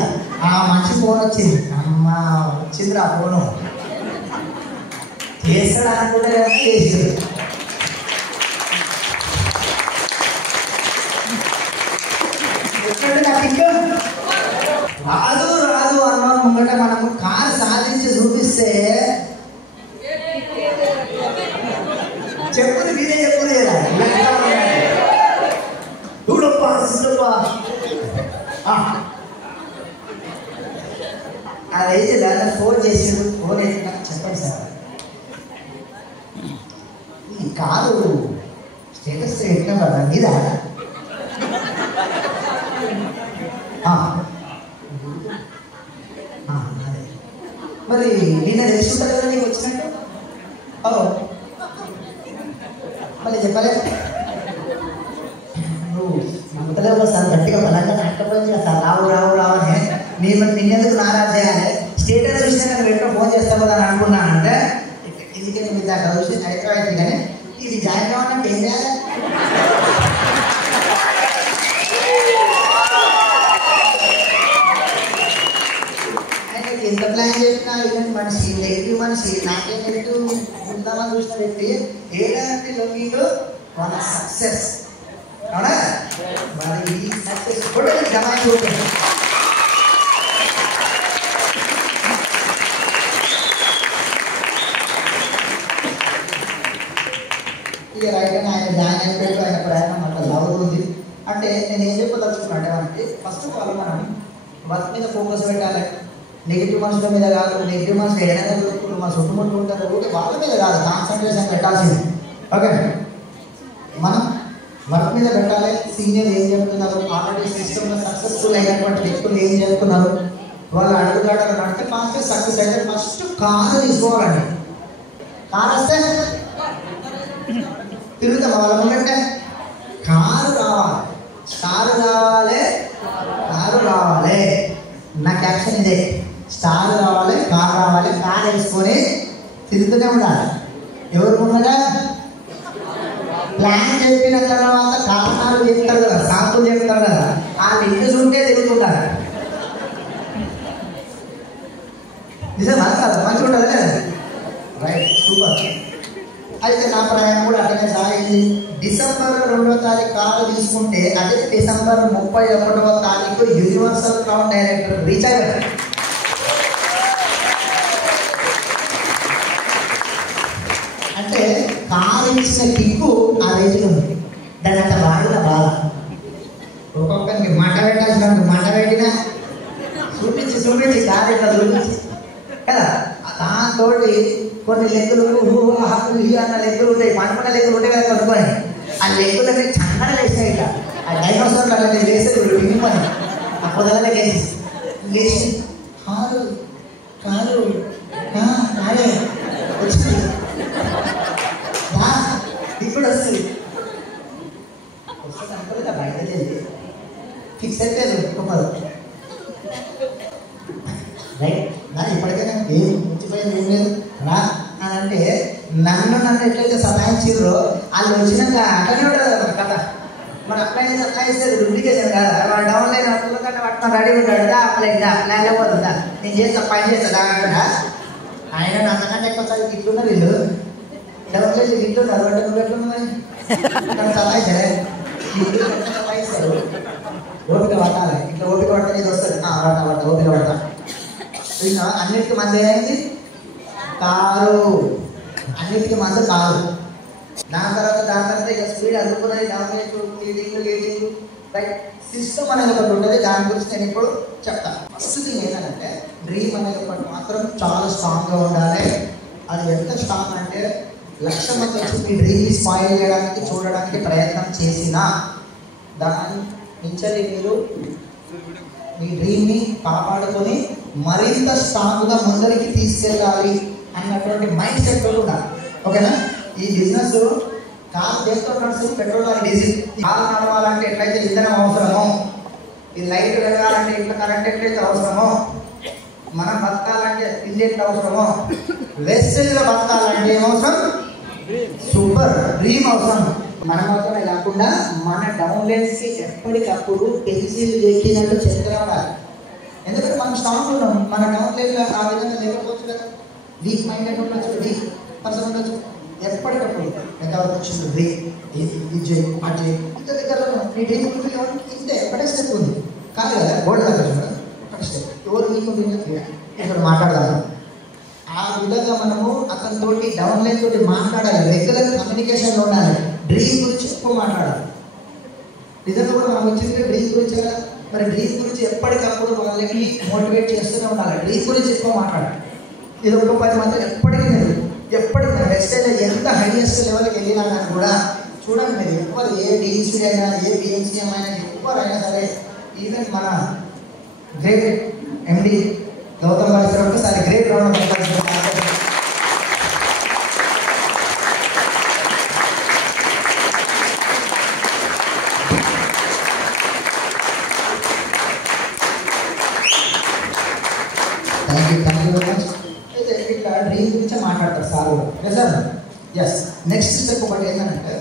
ఆ మనిషి ఫోన్ వచ్చింది. అమ్మ వచ్చింది ఆ ఫోను. చేస్తాడు అనుకుంటే చేసాడు. రాదు రాదు అన్న ముంగట మనము కారు సాధించి చూపిస్తే చెప్పులు మీరే చెప్పులేదా చూడప్పా సిద్ధప్పా అదైతే దాన్ని ఫోన్ చేసాడు. ఫోన్ అయితే చెప్పండి సార్ ఈ కారు స్టేటస్ ఎట్లా కదా మీద మరి నిన్న తెలుసుంటుంది కదా నీకు వచ్చినట్టు. మళ్ళీ చెప్పలేదు నువ్వు నమ్మతలేవు సార్, గట్టిగా బలంగా నాటకపోయింది సార్. రావు రావు రావు అని నేను నిన్నెందుకు నారాజు చేయాలి, స్టేటస్ చూసినా నేను వెంటనే ఫోన్ చేస్తావు కదా అని అనుకున్నానంటే ఎందుకే మీ దాకా చూసి అయిపోయింది. కానీ ఇది జాయిన్ కావాలంటే ఏం చేయాలి? ఎంత ప్లాన్ చేసినా ఇలాంటి మనిషి నెగిటివ్ మనిషి నాకేం నెగిటివ్ ఉందామని చూసిన వ్యక్తి ఏదంటే లొంగింగ్ మన సక్సెస్ అవునా. మరి ఈ సక్సెస్ కూడా జమాయి ఉంటుంది. ఇక రైట్ అని ఆయన జాయిన్ అయిపోయాడు. ఆయన ప్రయాణం అట్లా లవ్ ఉంది. అంటే నేను ఏం చెప్పదలుచుకున్నా అంటే మనకి ఫస్ట్ ఆఫ్ ఆల్ మనం వర్క్ మీద ఫోకస్ పెట్టాలి. నెగిటివ్ మనుషుల మీద కాదు. నెగిటివ్ మనుషులు ఏదైనా దొరుకుతుంది మా చుట్టుముట్టు ఉంటారు ఊరికి వాళ్ళ మీద కాదు కాన్సన్ట్రేషన్ పెట్టాల్సింది. ఓకే మనం వర్క్ మీద పెట్టాలి. సీనియర్ ఏం చెప్తున్నారు, ఆల్రెడీ సిస్టంలో సక్సెస్ఫుల్ అయినటువంటి వ్యక్తులు ఏం చెప్తున్నారు, వాళ్ళు అడుగుదాడలు నడితే ఫాస్ట్ సక్సెస్ అయితే ఫస్ట్ కారు తీసుకోవాలండి. కారు వస్తే తిరుగుతాం వాళ్ళ ముందంటే కారు కావాలి, స్టార్ కావాలి, కారు కావాలి. నా క్యాప్షన్ ఇదే, స్టార్ కావాలి, కార్ రావాలి. కార్ వేసుకొని తిరుగుతూనే ఉండాలి. ఎవరు ముందరా ప్లాన్ చెప్పిన తర్వాత కారణాలు చెప్తారు కదా, సాకులు చెప్తారు కదా, ఆ ఇంటి ఉంటే తిరుగుతుంటారు. నిజమా కదా? మంచిగా ఉంటుంది కదా. Right super. అయితే నా ప్రయాణం కూడా అట్లనే సాగింది. డిసెంబర్ 2వ తారీఖు కారు తీసుకుంటే అదే డిసెంబర్ 31వ తారీఖు యూనివర్సల్ క్రౌన్ డైరెక్టర్ రీచ్ అయ్యారు. అంటే కారు ఇచ్చిన కిక్కు ఆ రేంజ్లో ఉంది. దాని అంత బాగా బాధ. ఒక్కొక్కరికి మంట పెట్టాల్సిన మంట పెట్టినా చూపించి కారు ఇట్లా చూపించి కదా. దాంతో కొన్ని లెక్కలు అన్న లెక్కలు ఉంటాయి, మనకున్న లెక్కలు ఉంటాయి కదా కొనుక్కొని. ఆ లెక్కలన్నీ చక్కగా వేసినాయి. ఇట్లా ఆ డైనోసార్ అట్లా వేసేది విని పని ఆ పొదలనే వేసి కారు కారు కారే వచ్చింది. ఇప్పుడు వస్తుంది అనుకోలేదు. బయట వెళ్ళి ఫిక్స్ అయిపోయారు ఒక్కొక్కరు. రైట్ నా ఇప్పటికైనా ఏం ముచ్చిపోయింది ఏం లేదు రా అని అంటే నన్ను ఎట్లయితే సతాయించారో వాళ్ళు వచ్చినాక అట్లనే ఉండదు కథ. మన అప్లైన్ సతాయిస్తారు డూప్లికేషన్ కాదా. వాడు డౌన్లైన్ అప్పుడు కన్నా పట్టుకొని రెడీ ఉంటాడు. ప్లాన్లో పోతుందా నేను చేస్తా పని చేస్తా అంటాడా. ఆయన అంతకంటే ఎక్కువసారి ఇట్లున్నారు వీళ్ళు. డౌన్లైన్ ఇట్లున్నారు అంటే నువ్వు ఎట్లున్నాయి సతాయిస్తారే. సతాయిస్తారు. ఓపిక పట్టాలి. ఇట్లా ఓపిక పడితే ఇది వస్తుంది. ఓపిక పడతా. అన్నిటికీ మంది ఏమైంది కారు. అన్నిటికీ మంది కారు. దాని తర్వాత ఇక స్పీడ్ అందుకున్నది. లీడింగ్ రైట్ సిస్టమ్ అనేది ఒకటి ఉంటుంది. దాని గురించి నేను ఇప్పుడు చెప్తాను. ఫస్ట్ థింగ్ ఏంటంటే డ్రీమ్ అనేది ఒకటి మాత్రం చాలా స్ట్రాంగ్గా ఉండాలి. అది ఎంత స్ట్రాంగ్ అంటే 1,00,000 మంది వచ్చి మీ డ్రీమ్ని స్పాయిల్ చేయడానికి చూడడానికి ప్రయత్నం చేసినా దాన్ని మించని మీరు మీ డ్రీమ్ని కాపాడుకొని మరింత స్ట్రాంగ్గా ముందరికి తీసుకెళ్ళాలి అన్న అనేటువంటి మైండ్ సెట్ తోటి ఉండాలి. ఓకేనా? ఈ బిజినెస్ కారు దేంతో నడుస్తుంది? పెట్రోల్ అని డీజిల్. కారు నడవాలంటే ఎట్లయితే ఇంధనం అవసరమో, ఈ లైట్ వెలగాలంటే ఇంట్లో కరెంట్ ఎట్లయితే అవసరమో, మనం బతకాలంటే తిండి ఎట్లా అవసరమో, వెస్టేజ్లో బతకాలంటే ఏమవసరం? సూపర్ డ్రీమ్ అవసరం. మన మాత్రమే కాకుండా మన డౌన్లైన్స్ కి ఎప్పటికప్పుడు పెన్సిల్ ఎక్కినట్టు చరిత్ర ఉండాలి. ఎందుకంటే మనం స్ట్రాంగ్ ఉన్నాం. మన డౌన్లైన్ ఆ విధంగా లేకపోవచ్చు కదా. వీక్ మైండ్ ఉండొచ్చు, వీక్ పర్సన్ ఉండొచ్చు. ఎప్పటికప్పుడు ఎంతవరకు వచ్చింది బ్రేక్ ఇది అటు ఇంత దగ్గర నీ డ్రీమ్ ఇంతే ఒకటే స్టెప్ ఉంది కాదు కదా. గోల్డ్ దగ్గర ఒకటే స్టెప్. ఎవరు వీక్ ఉంటుంది ఇక్కడ మాట్లాడదాం. ఆ విధంగా మనము అతనితోటి డౌన్లైన్ తోటి మాట్లాడాలి. రెగ్యులర్ కమ్యూనికేషన్లో ఉండాలి. డ్రీమ్ గురించి ఎక్కువ మాట్లాడాలి. నిజంగా కూడా మనం వచ్చింది డ్రీమ్ గురించి కదా. మరి డ్రీమ్ గురించి ఎప్పటికప్పుడు వాళ్ళకి మోటివేట్ చేస్తూనే ఉండాలి. డ్రీమ్ గురించి ఎక్కువ మాట్లాడాలి. ఇది ఒక 10 మంది ఎప్పటికీ వెస్టేజ్లో ఎంత హైయెస్ట్ లెవెల్కి వెళ్ళినా కానీ కూడా చూడండి మీరు ఎవరు ఏ డీసీ అయినా ఏ బిఎంసీఎం అయినా ఎవరైనా సరే, ఈవెన్ మన గ్రేట్ ఎండి గౌతమ్ గారి సార్ ఒకసారి great round thank you very much. అయితే ఇట్లా డ్రీమ్ గురించి మాట్లాడతారు సార్ కూడా సార్. ఎస్, నెక్స్ట్ స్టెప్ ఒకటి ఏంటంటే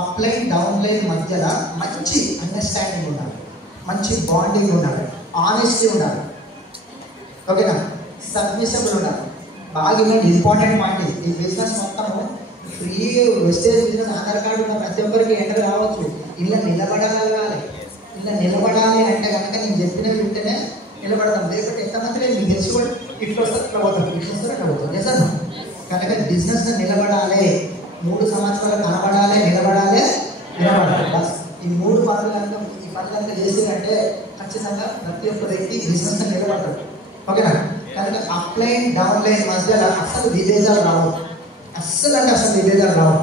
అప్లైన్ డౌన్లైన్ మధ్యలో మంచి అండర్స్టాండింగ్ ఉండాలి, మంచి బాండింగ్ ఉండాలి, ఆనెస్టీ ఉండాలి. ఓకేనా? సబ్మిసబుల్ ఉండాలి. బాగా ఇంపార్టెంట్ పాయింట్ ఇది. ఈ బిజినెస్ మొత్తము free wastage business. Aadhaar card ఉన్న ప్రతి ఒక్కరికి ఎంటర్ కావచ్చు. ఇలా నిలబడగలగాలి. ఇలా నిలబడాలి అంటే కనుక నేను చెప్పినవి వింటేనే నిలబడదాం. లేకపోతే ఎంతమంది లేదు మీకు తెలిసి కూడా ఇట్లా వస్తారు ఇట్లా పోతాం, ఇట్లా వస్తారు అట్లా పోతాం. నిజం కనుక బిజినెస్ నిలబడాలి. 3 సంవత్సరాలు కనబడాలి, నిలబడాలి. బస్ ఈ 3 పనులు ఈ పనులంతా చేసిందంటే ఖచ్చితంగా ప్రతి ఒక్క వ్యక్తి బిజినెస్ నిలబడతాడు. ఓకేనా? కనుక అప్లైన్ డౌన్లైన్ మధ్యలో అసలు విభేదాలు రావు. అస్సలు అంటే అసలు విభేదాలు రావు.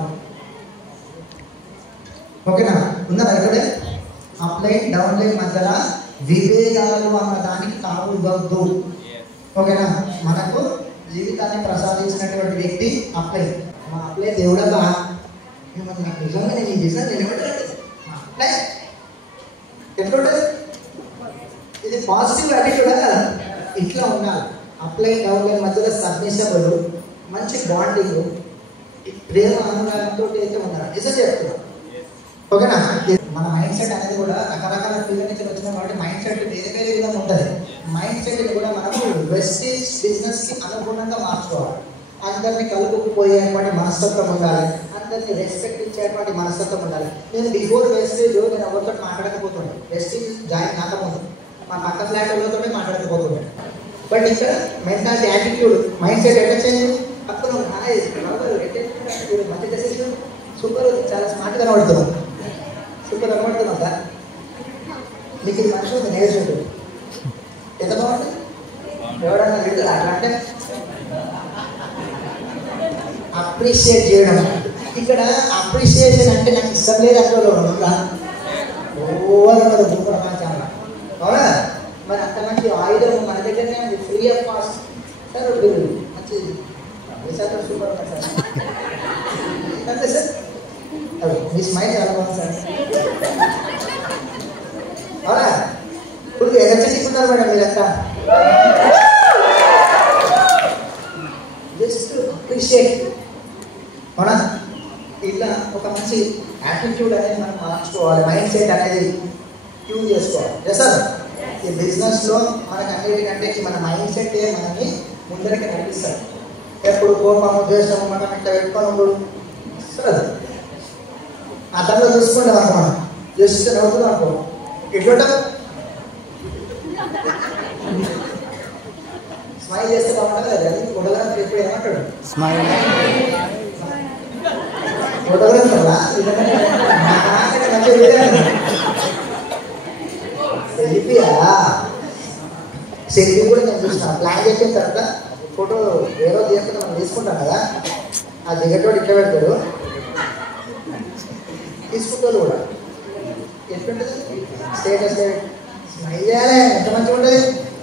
ఓకేనా? ఉందా ఇక్కడే? అప్లైన్ డౌన్లైన్ మధ్యలో విభేదాలు అన్న దానికి తావువద్దు. ఓకేనా? మనకు జీవితాన్ని ప్రసాదించినటువంటి వ్యక్తి అప్లైన్. మా అప్లై దేవుడగా మిమ్మల్ని నాకు నిజంగా నేను ఈ బిజినెస్ నిలబెట్టాలి. అప్లై ఎట్లుంటుంది? ఇది పాజిటివ్ యాటిట్యూడ్ కదా. ఇట్లా ఉండాలి. అప్లైన్ డౌన్లైన్ మధ్యలో సబ్మిసబుల్, మంచి బాండింగ్, ప్రేమ అనురాగంతో అయితే ఉండాలి. నిజం చెప్తున్నాం. ఓకేనా? మన మైండ్ సెట్ అనేది కూడా రకరకాల ఫీల్డ్ నుంచి వచ్చిన కాబట్టి మైండ్ సెట్ వేరే వేరే విధంగా ఉంటుంది. మైండ్ సెట్ కూడా మనము వెస్టేజ్ బిజినెస్ కి అనుగుణంగా మార్చుకోవాలి. అందరినీ కలుపుకుపోయేటువంటి మనస్తత్వం ఉండాలి. అందరినీ రెస్పెక్ట్ ఇచ్చేటువంటి మనస్తత్వం ఉండాలి. నేను బిఫోర్ వెస్టేజ్ నేను ఎవరితో మాట్లాడకపోతుండే. వెస్టేజ్ జాయిన్ కాకముందు మా పక్క ఫ్లాట్ వాళ్ళతో మాట్లాడకపోతుండే. బట్ ఇక్కడ మెంటాలిటీ, యాటిట్యూడ్, మైండ్ సెట్ ఎట్లా చేంజ్? పక్కన మంచి డెసిషన్, సూపర్, చాలా స్మార్ట్గా కనబడుతున్నాం. Super కనబడుతున్నాం sir. మీకు ఇది మనిషి ఉంది నేర్చుకుంటు ఎంత బాగుంటుంది. ఎవడన్నా లేదు అట్లా అంటే అప్రిషియేట్ చేయడం. ఇక్కడ అప్రిషియేషన్ అంటే నాకు ఇష్టం లేదు అందులో ఓవర్ ప్రపంచంలో. అవునా? మరి అంత మంచి ఆయుధం మన దగ్గరనే ఉంది, ఫ్రీ ఆఫ్ కాస్ట్. సార్ మంచి సూపర్ సార్. అంతే సార్. మీ స్మైల్ చాలా బాగుంది సార్. అవునా? ఇప్పుడు ఎనర్జెటిక్ ఉన్నారు మేడం మీరంతా. Just appreciate. అవునా? ఇట్లా ఒక మంచి యాటిట్యూడ్ అనేది మనం మార్చుకోవాలి. మైండ్ సెట్ అనేది ట్యూన్ చేసుకోవాలి. సార్ ఈ బిజినెస్లో మనకు అన్నిటికంటే మన మైండ్ సెట్ మనకి ముందరికి నడిపిస్తారు. ఎప్పుడు కోపం, ఉద్దేశం మనం ఇట్లా పెట్టుకోను సార్. అతనిలో చూసుకుంటాం అనుకో, మనం జస్ట్ నవ్వుతున్నాం అనుకో, ఇట్లా స్మైల్ చేస్తే బాగుంటుంది కదా. ఫోటోగ్రాఫర్ ఎప్పుడు ఏమంటాడు? స్మైల్ ఫోటోగ్రాఫర్ సెల్ఫీ కూడా నేను చూసిన. ప్లాన్ చేసిన తర్వాత ఫోటో వేరే తీయకుండా మనం తీసుకుంటాం కదా, ఆ దిగటోడు ఇట్లా పెడతాడు. తీసుకుంటాడు కూడా ఎట్లుంటుంది? స్టేటస్ స్మైల్ చేయాలి. ఎంత మంచిగా ఉంటుంది.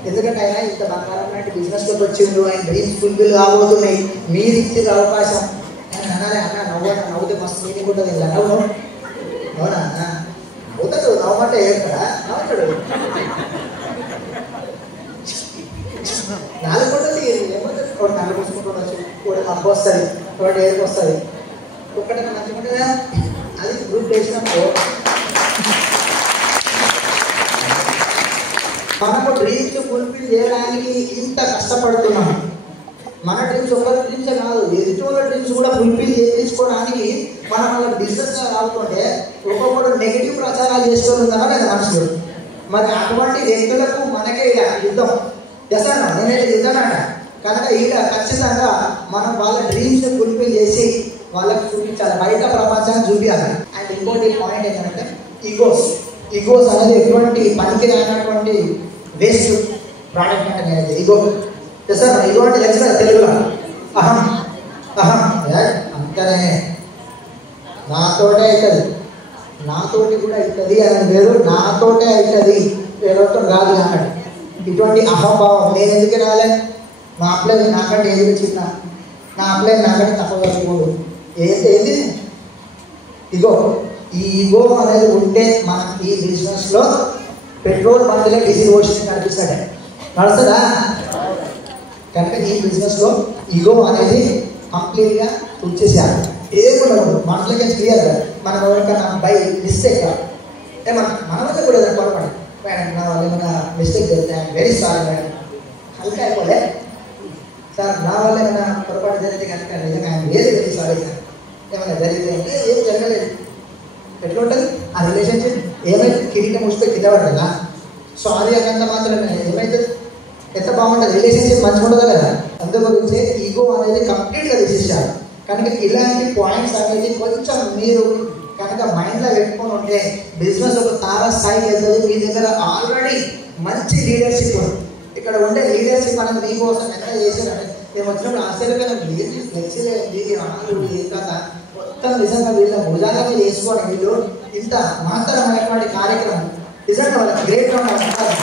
ఎందుకంటే ఆయన ఇంత బంగారం లాంటి బిజినెస్లోకి వచ్చిండు, ఆయన డ్రీమ్స్ ఫుల్ఫిల్ కాబోతున్నాయి, మీరు ఇచ్చిన అవకాశం. ఆయన అన్నారే అన్న నవ్వుతే మస్తు మీనింగ్ ఉంటుంది ఇలా నవ్వు. అవునా నవ్వుతాడు, నవ్వమంటే ఏడుతాడా? నవ్వుతాడు. 4 ఉంటుంది ఏమవుతుంది, ఒకటి నల్ల పూసుకుంటుండొచ్చు, ఒకటి మబ్బు వస్తుంది, ఒకటి ఏడుపు వస్తుంది, ఒక్కటి మంచిగా ఉంటుందా? అది గ్రూప్ చేసినప్పుడు మనకు డ్రీమ్స్ ఫుల్ఫిల్ చేయడానికి ఇంత కష్టపడుతున్నాం. మన డ్రీమ్స్ ఒకరి డ్రీమ్సే కాదు, ఎదుటి వాళ్ళ డ్రీమ్స్ కూడా ఫుల్ఫిల్ చేయించుకోవడానికి మనం వాళ్ళ బిజినెస్గా రాకుంటే ఒక్కొక్కరు నెగిటివ్ ప్రచారాలు చేస్తున్నారా లేదా మనుషులు. మరి అటువంటి వ్యక్తులకు మనకే ఇక యుద్ధం చేస్తాను, నేనైతే యుద్ధమట. కనుక ఈడ ఖచ్చితంగా మనం వాళ్ళ డ్రీమ్స్ ఫుల్ఫిల్ చేసి వాళ్ళకి చూపించాలి, బయట ప్రపంచాన్ని చూపించాలి. అండ్ ఇంకోటి పాయింట్ ఏంటంటే ఈగోస్ అనేది ఎటువంటి పనికి రానటువంటి వేస్ట్ ప్రోడక్ట్ అంటే నేను ఈగో చేస్తాను. ఈగో అంటే తెలుసు కదా తెలుగులో, అహం అంతనే నాతోటే అవుతుంది, నాతోటి కూడా అవుతుంది అని వేరు, నాతోటే అవుతుంది వేరొకటి కాదు అన్నాడు. ఇటువంటి అహంభావం నేను ఎందుకు రాలే, నా అప్లై నాకంటే ఏది చిన్న, నా అప్లై నాకంటే తక్కువ కలుపుకోడు, ఏది ఇగో. ఈ ఈగో అనేది ఉంటే మనం ఈ బిజినెస్లో పెట్రోల్ బండ్లో డీజిల్ పోసి నడిపిస్తాడే, నడుస్తుందా? కనుక ఈ బిజినెస్లో ఈగో అనేది కంప్లీట్గా తుడిచేసేయాలి. ఏముండదు మనసులకి క్లియర్గా. మనం ఎవరికైనా బై మిస్టేక్ ఏమన్నా మన వల్ల కూడా ఏదైనా పొరపాటు, మేడం నా వల్ల ఏమైనా మిస్టేక్ జరిగితే ఐఎమ్ వెరీ సారీ మేడం, హల్కా అయిపోలే సార్, నా వల్ల ఏమైనా పొరపాటు జరిగితే కనుక నిజంగా I'm very very sorry sir, ఏమైనా జరిగితే అంటే ఏం జరగలేదు. ఎట్లా ఉంటుంది ఆ రిలేషన్షిప్? ఏమైతే కిరీటం ముసిపోయి కింద పడదా? సో అది అన్నంత మాత్రమే ఏమైతుంది, ఎంత బాగుంటుంది రిలేషన్షిప్, మంచిగా ఉంటుందా కదా. అందు గురించి ఈగో అనేది కంప్లీట్గా తీసేసారు. కనుక ఇలాంటి పాయింట్స్ అనేది కొంచెం మీరు కనుక మైండ్లో పెట్టుకొని ఉంటే బిజినెస్ ఒక తారా స్థాయికి వెళ్తుంది. మీ దగ్గర ఆల్రెడీ మంచి లీడర్షిప్ ఉంది. ఇక్కడ ఉండే లీడర్షిప్ అనేది మీకోసం ఎంత చేశారంటే మేము వచ్చినప్పుడు ఆశ్చర్యమైన ఏంటి ఫ్లెక్సీలేంటి ఆనాడు ఏం కదా మొత్తం నిజంగా వీళ్ళ భుజాగా చేసుకోవడం, వీళ్ళు ఇంత మహత్తరమైనటువంటి కార్యక్రమం నిజంగా వాళ్ళకి గ్రేట్గా ఉన్నారు.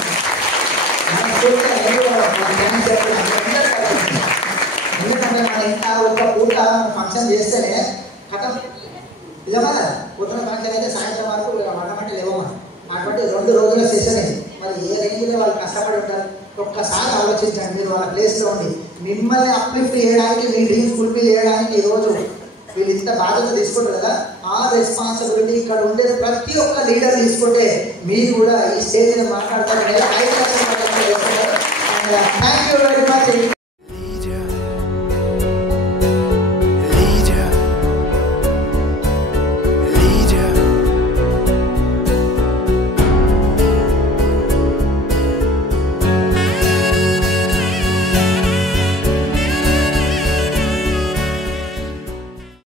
ఎందుకంటే మన ఇంత ఒక పూట ఫంక్షన్ చేస్తేనే కథం నిజమా, పొద్దున ఫంక్షన్ అయితే సాయంత్రం వరకు వండమంటే లేవమ్మా. అటువంటి 2 రోజుల సెషన్ ఇది. మరి ఏ రేంజ్లో వాళ్ళు కష్టపడి ఉంటారు ఒక్కసారి ఆలోచించండి. మీరు వాళ్ళ ప్లేస్లో ఉండి మిమ్మల్ని అప్లిఫ్ట్ చేయడానికి, మీ డ్రీమ్స్ ఫుల్ఫిల్ చేయడానికి ఈరోజు వీళ్ళు ఇంత బాధ్యత తీసుకుంటారు కదా. ఆ రెస్పాన్సిబిలిటీ ఇక్కడ ఉండే ప్రతి ఒక్క లీడర్ తీసుకుంటే మీరు కూడా ఈ స్టేజ్ మీద మాట్లాడతారు. 5 లక్షల థ్యాంక్ యూ వెరీ మచ్.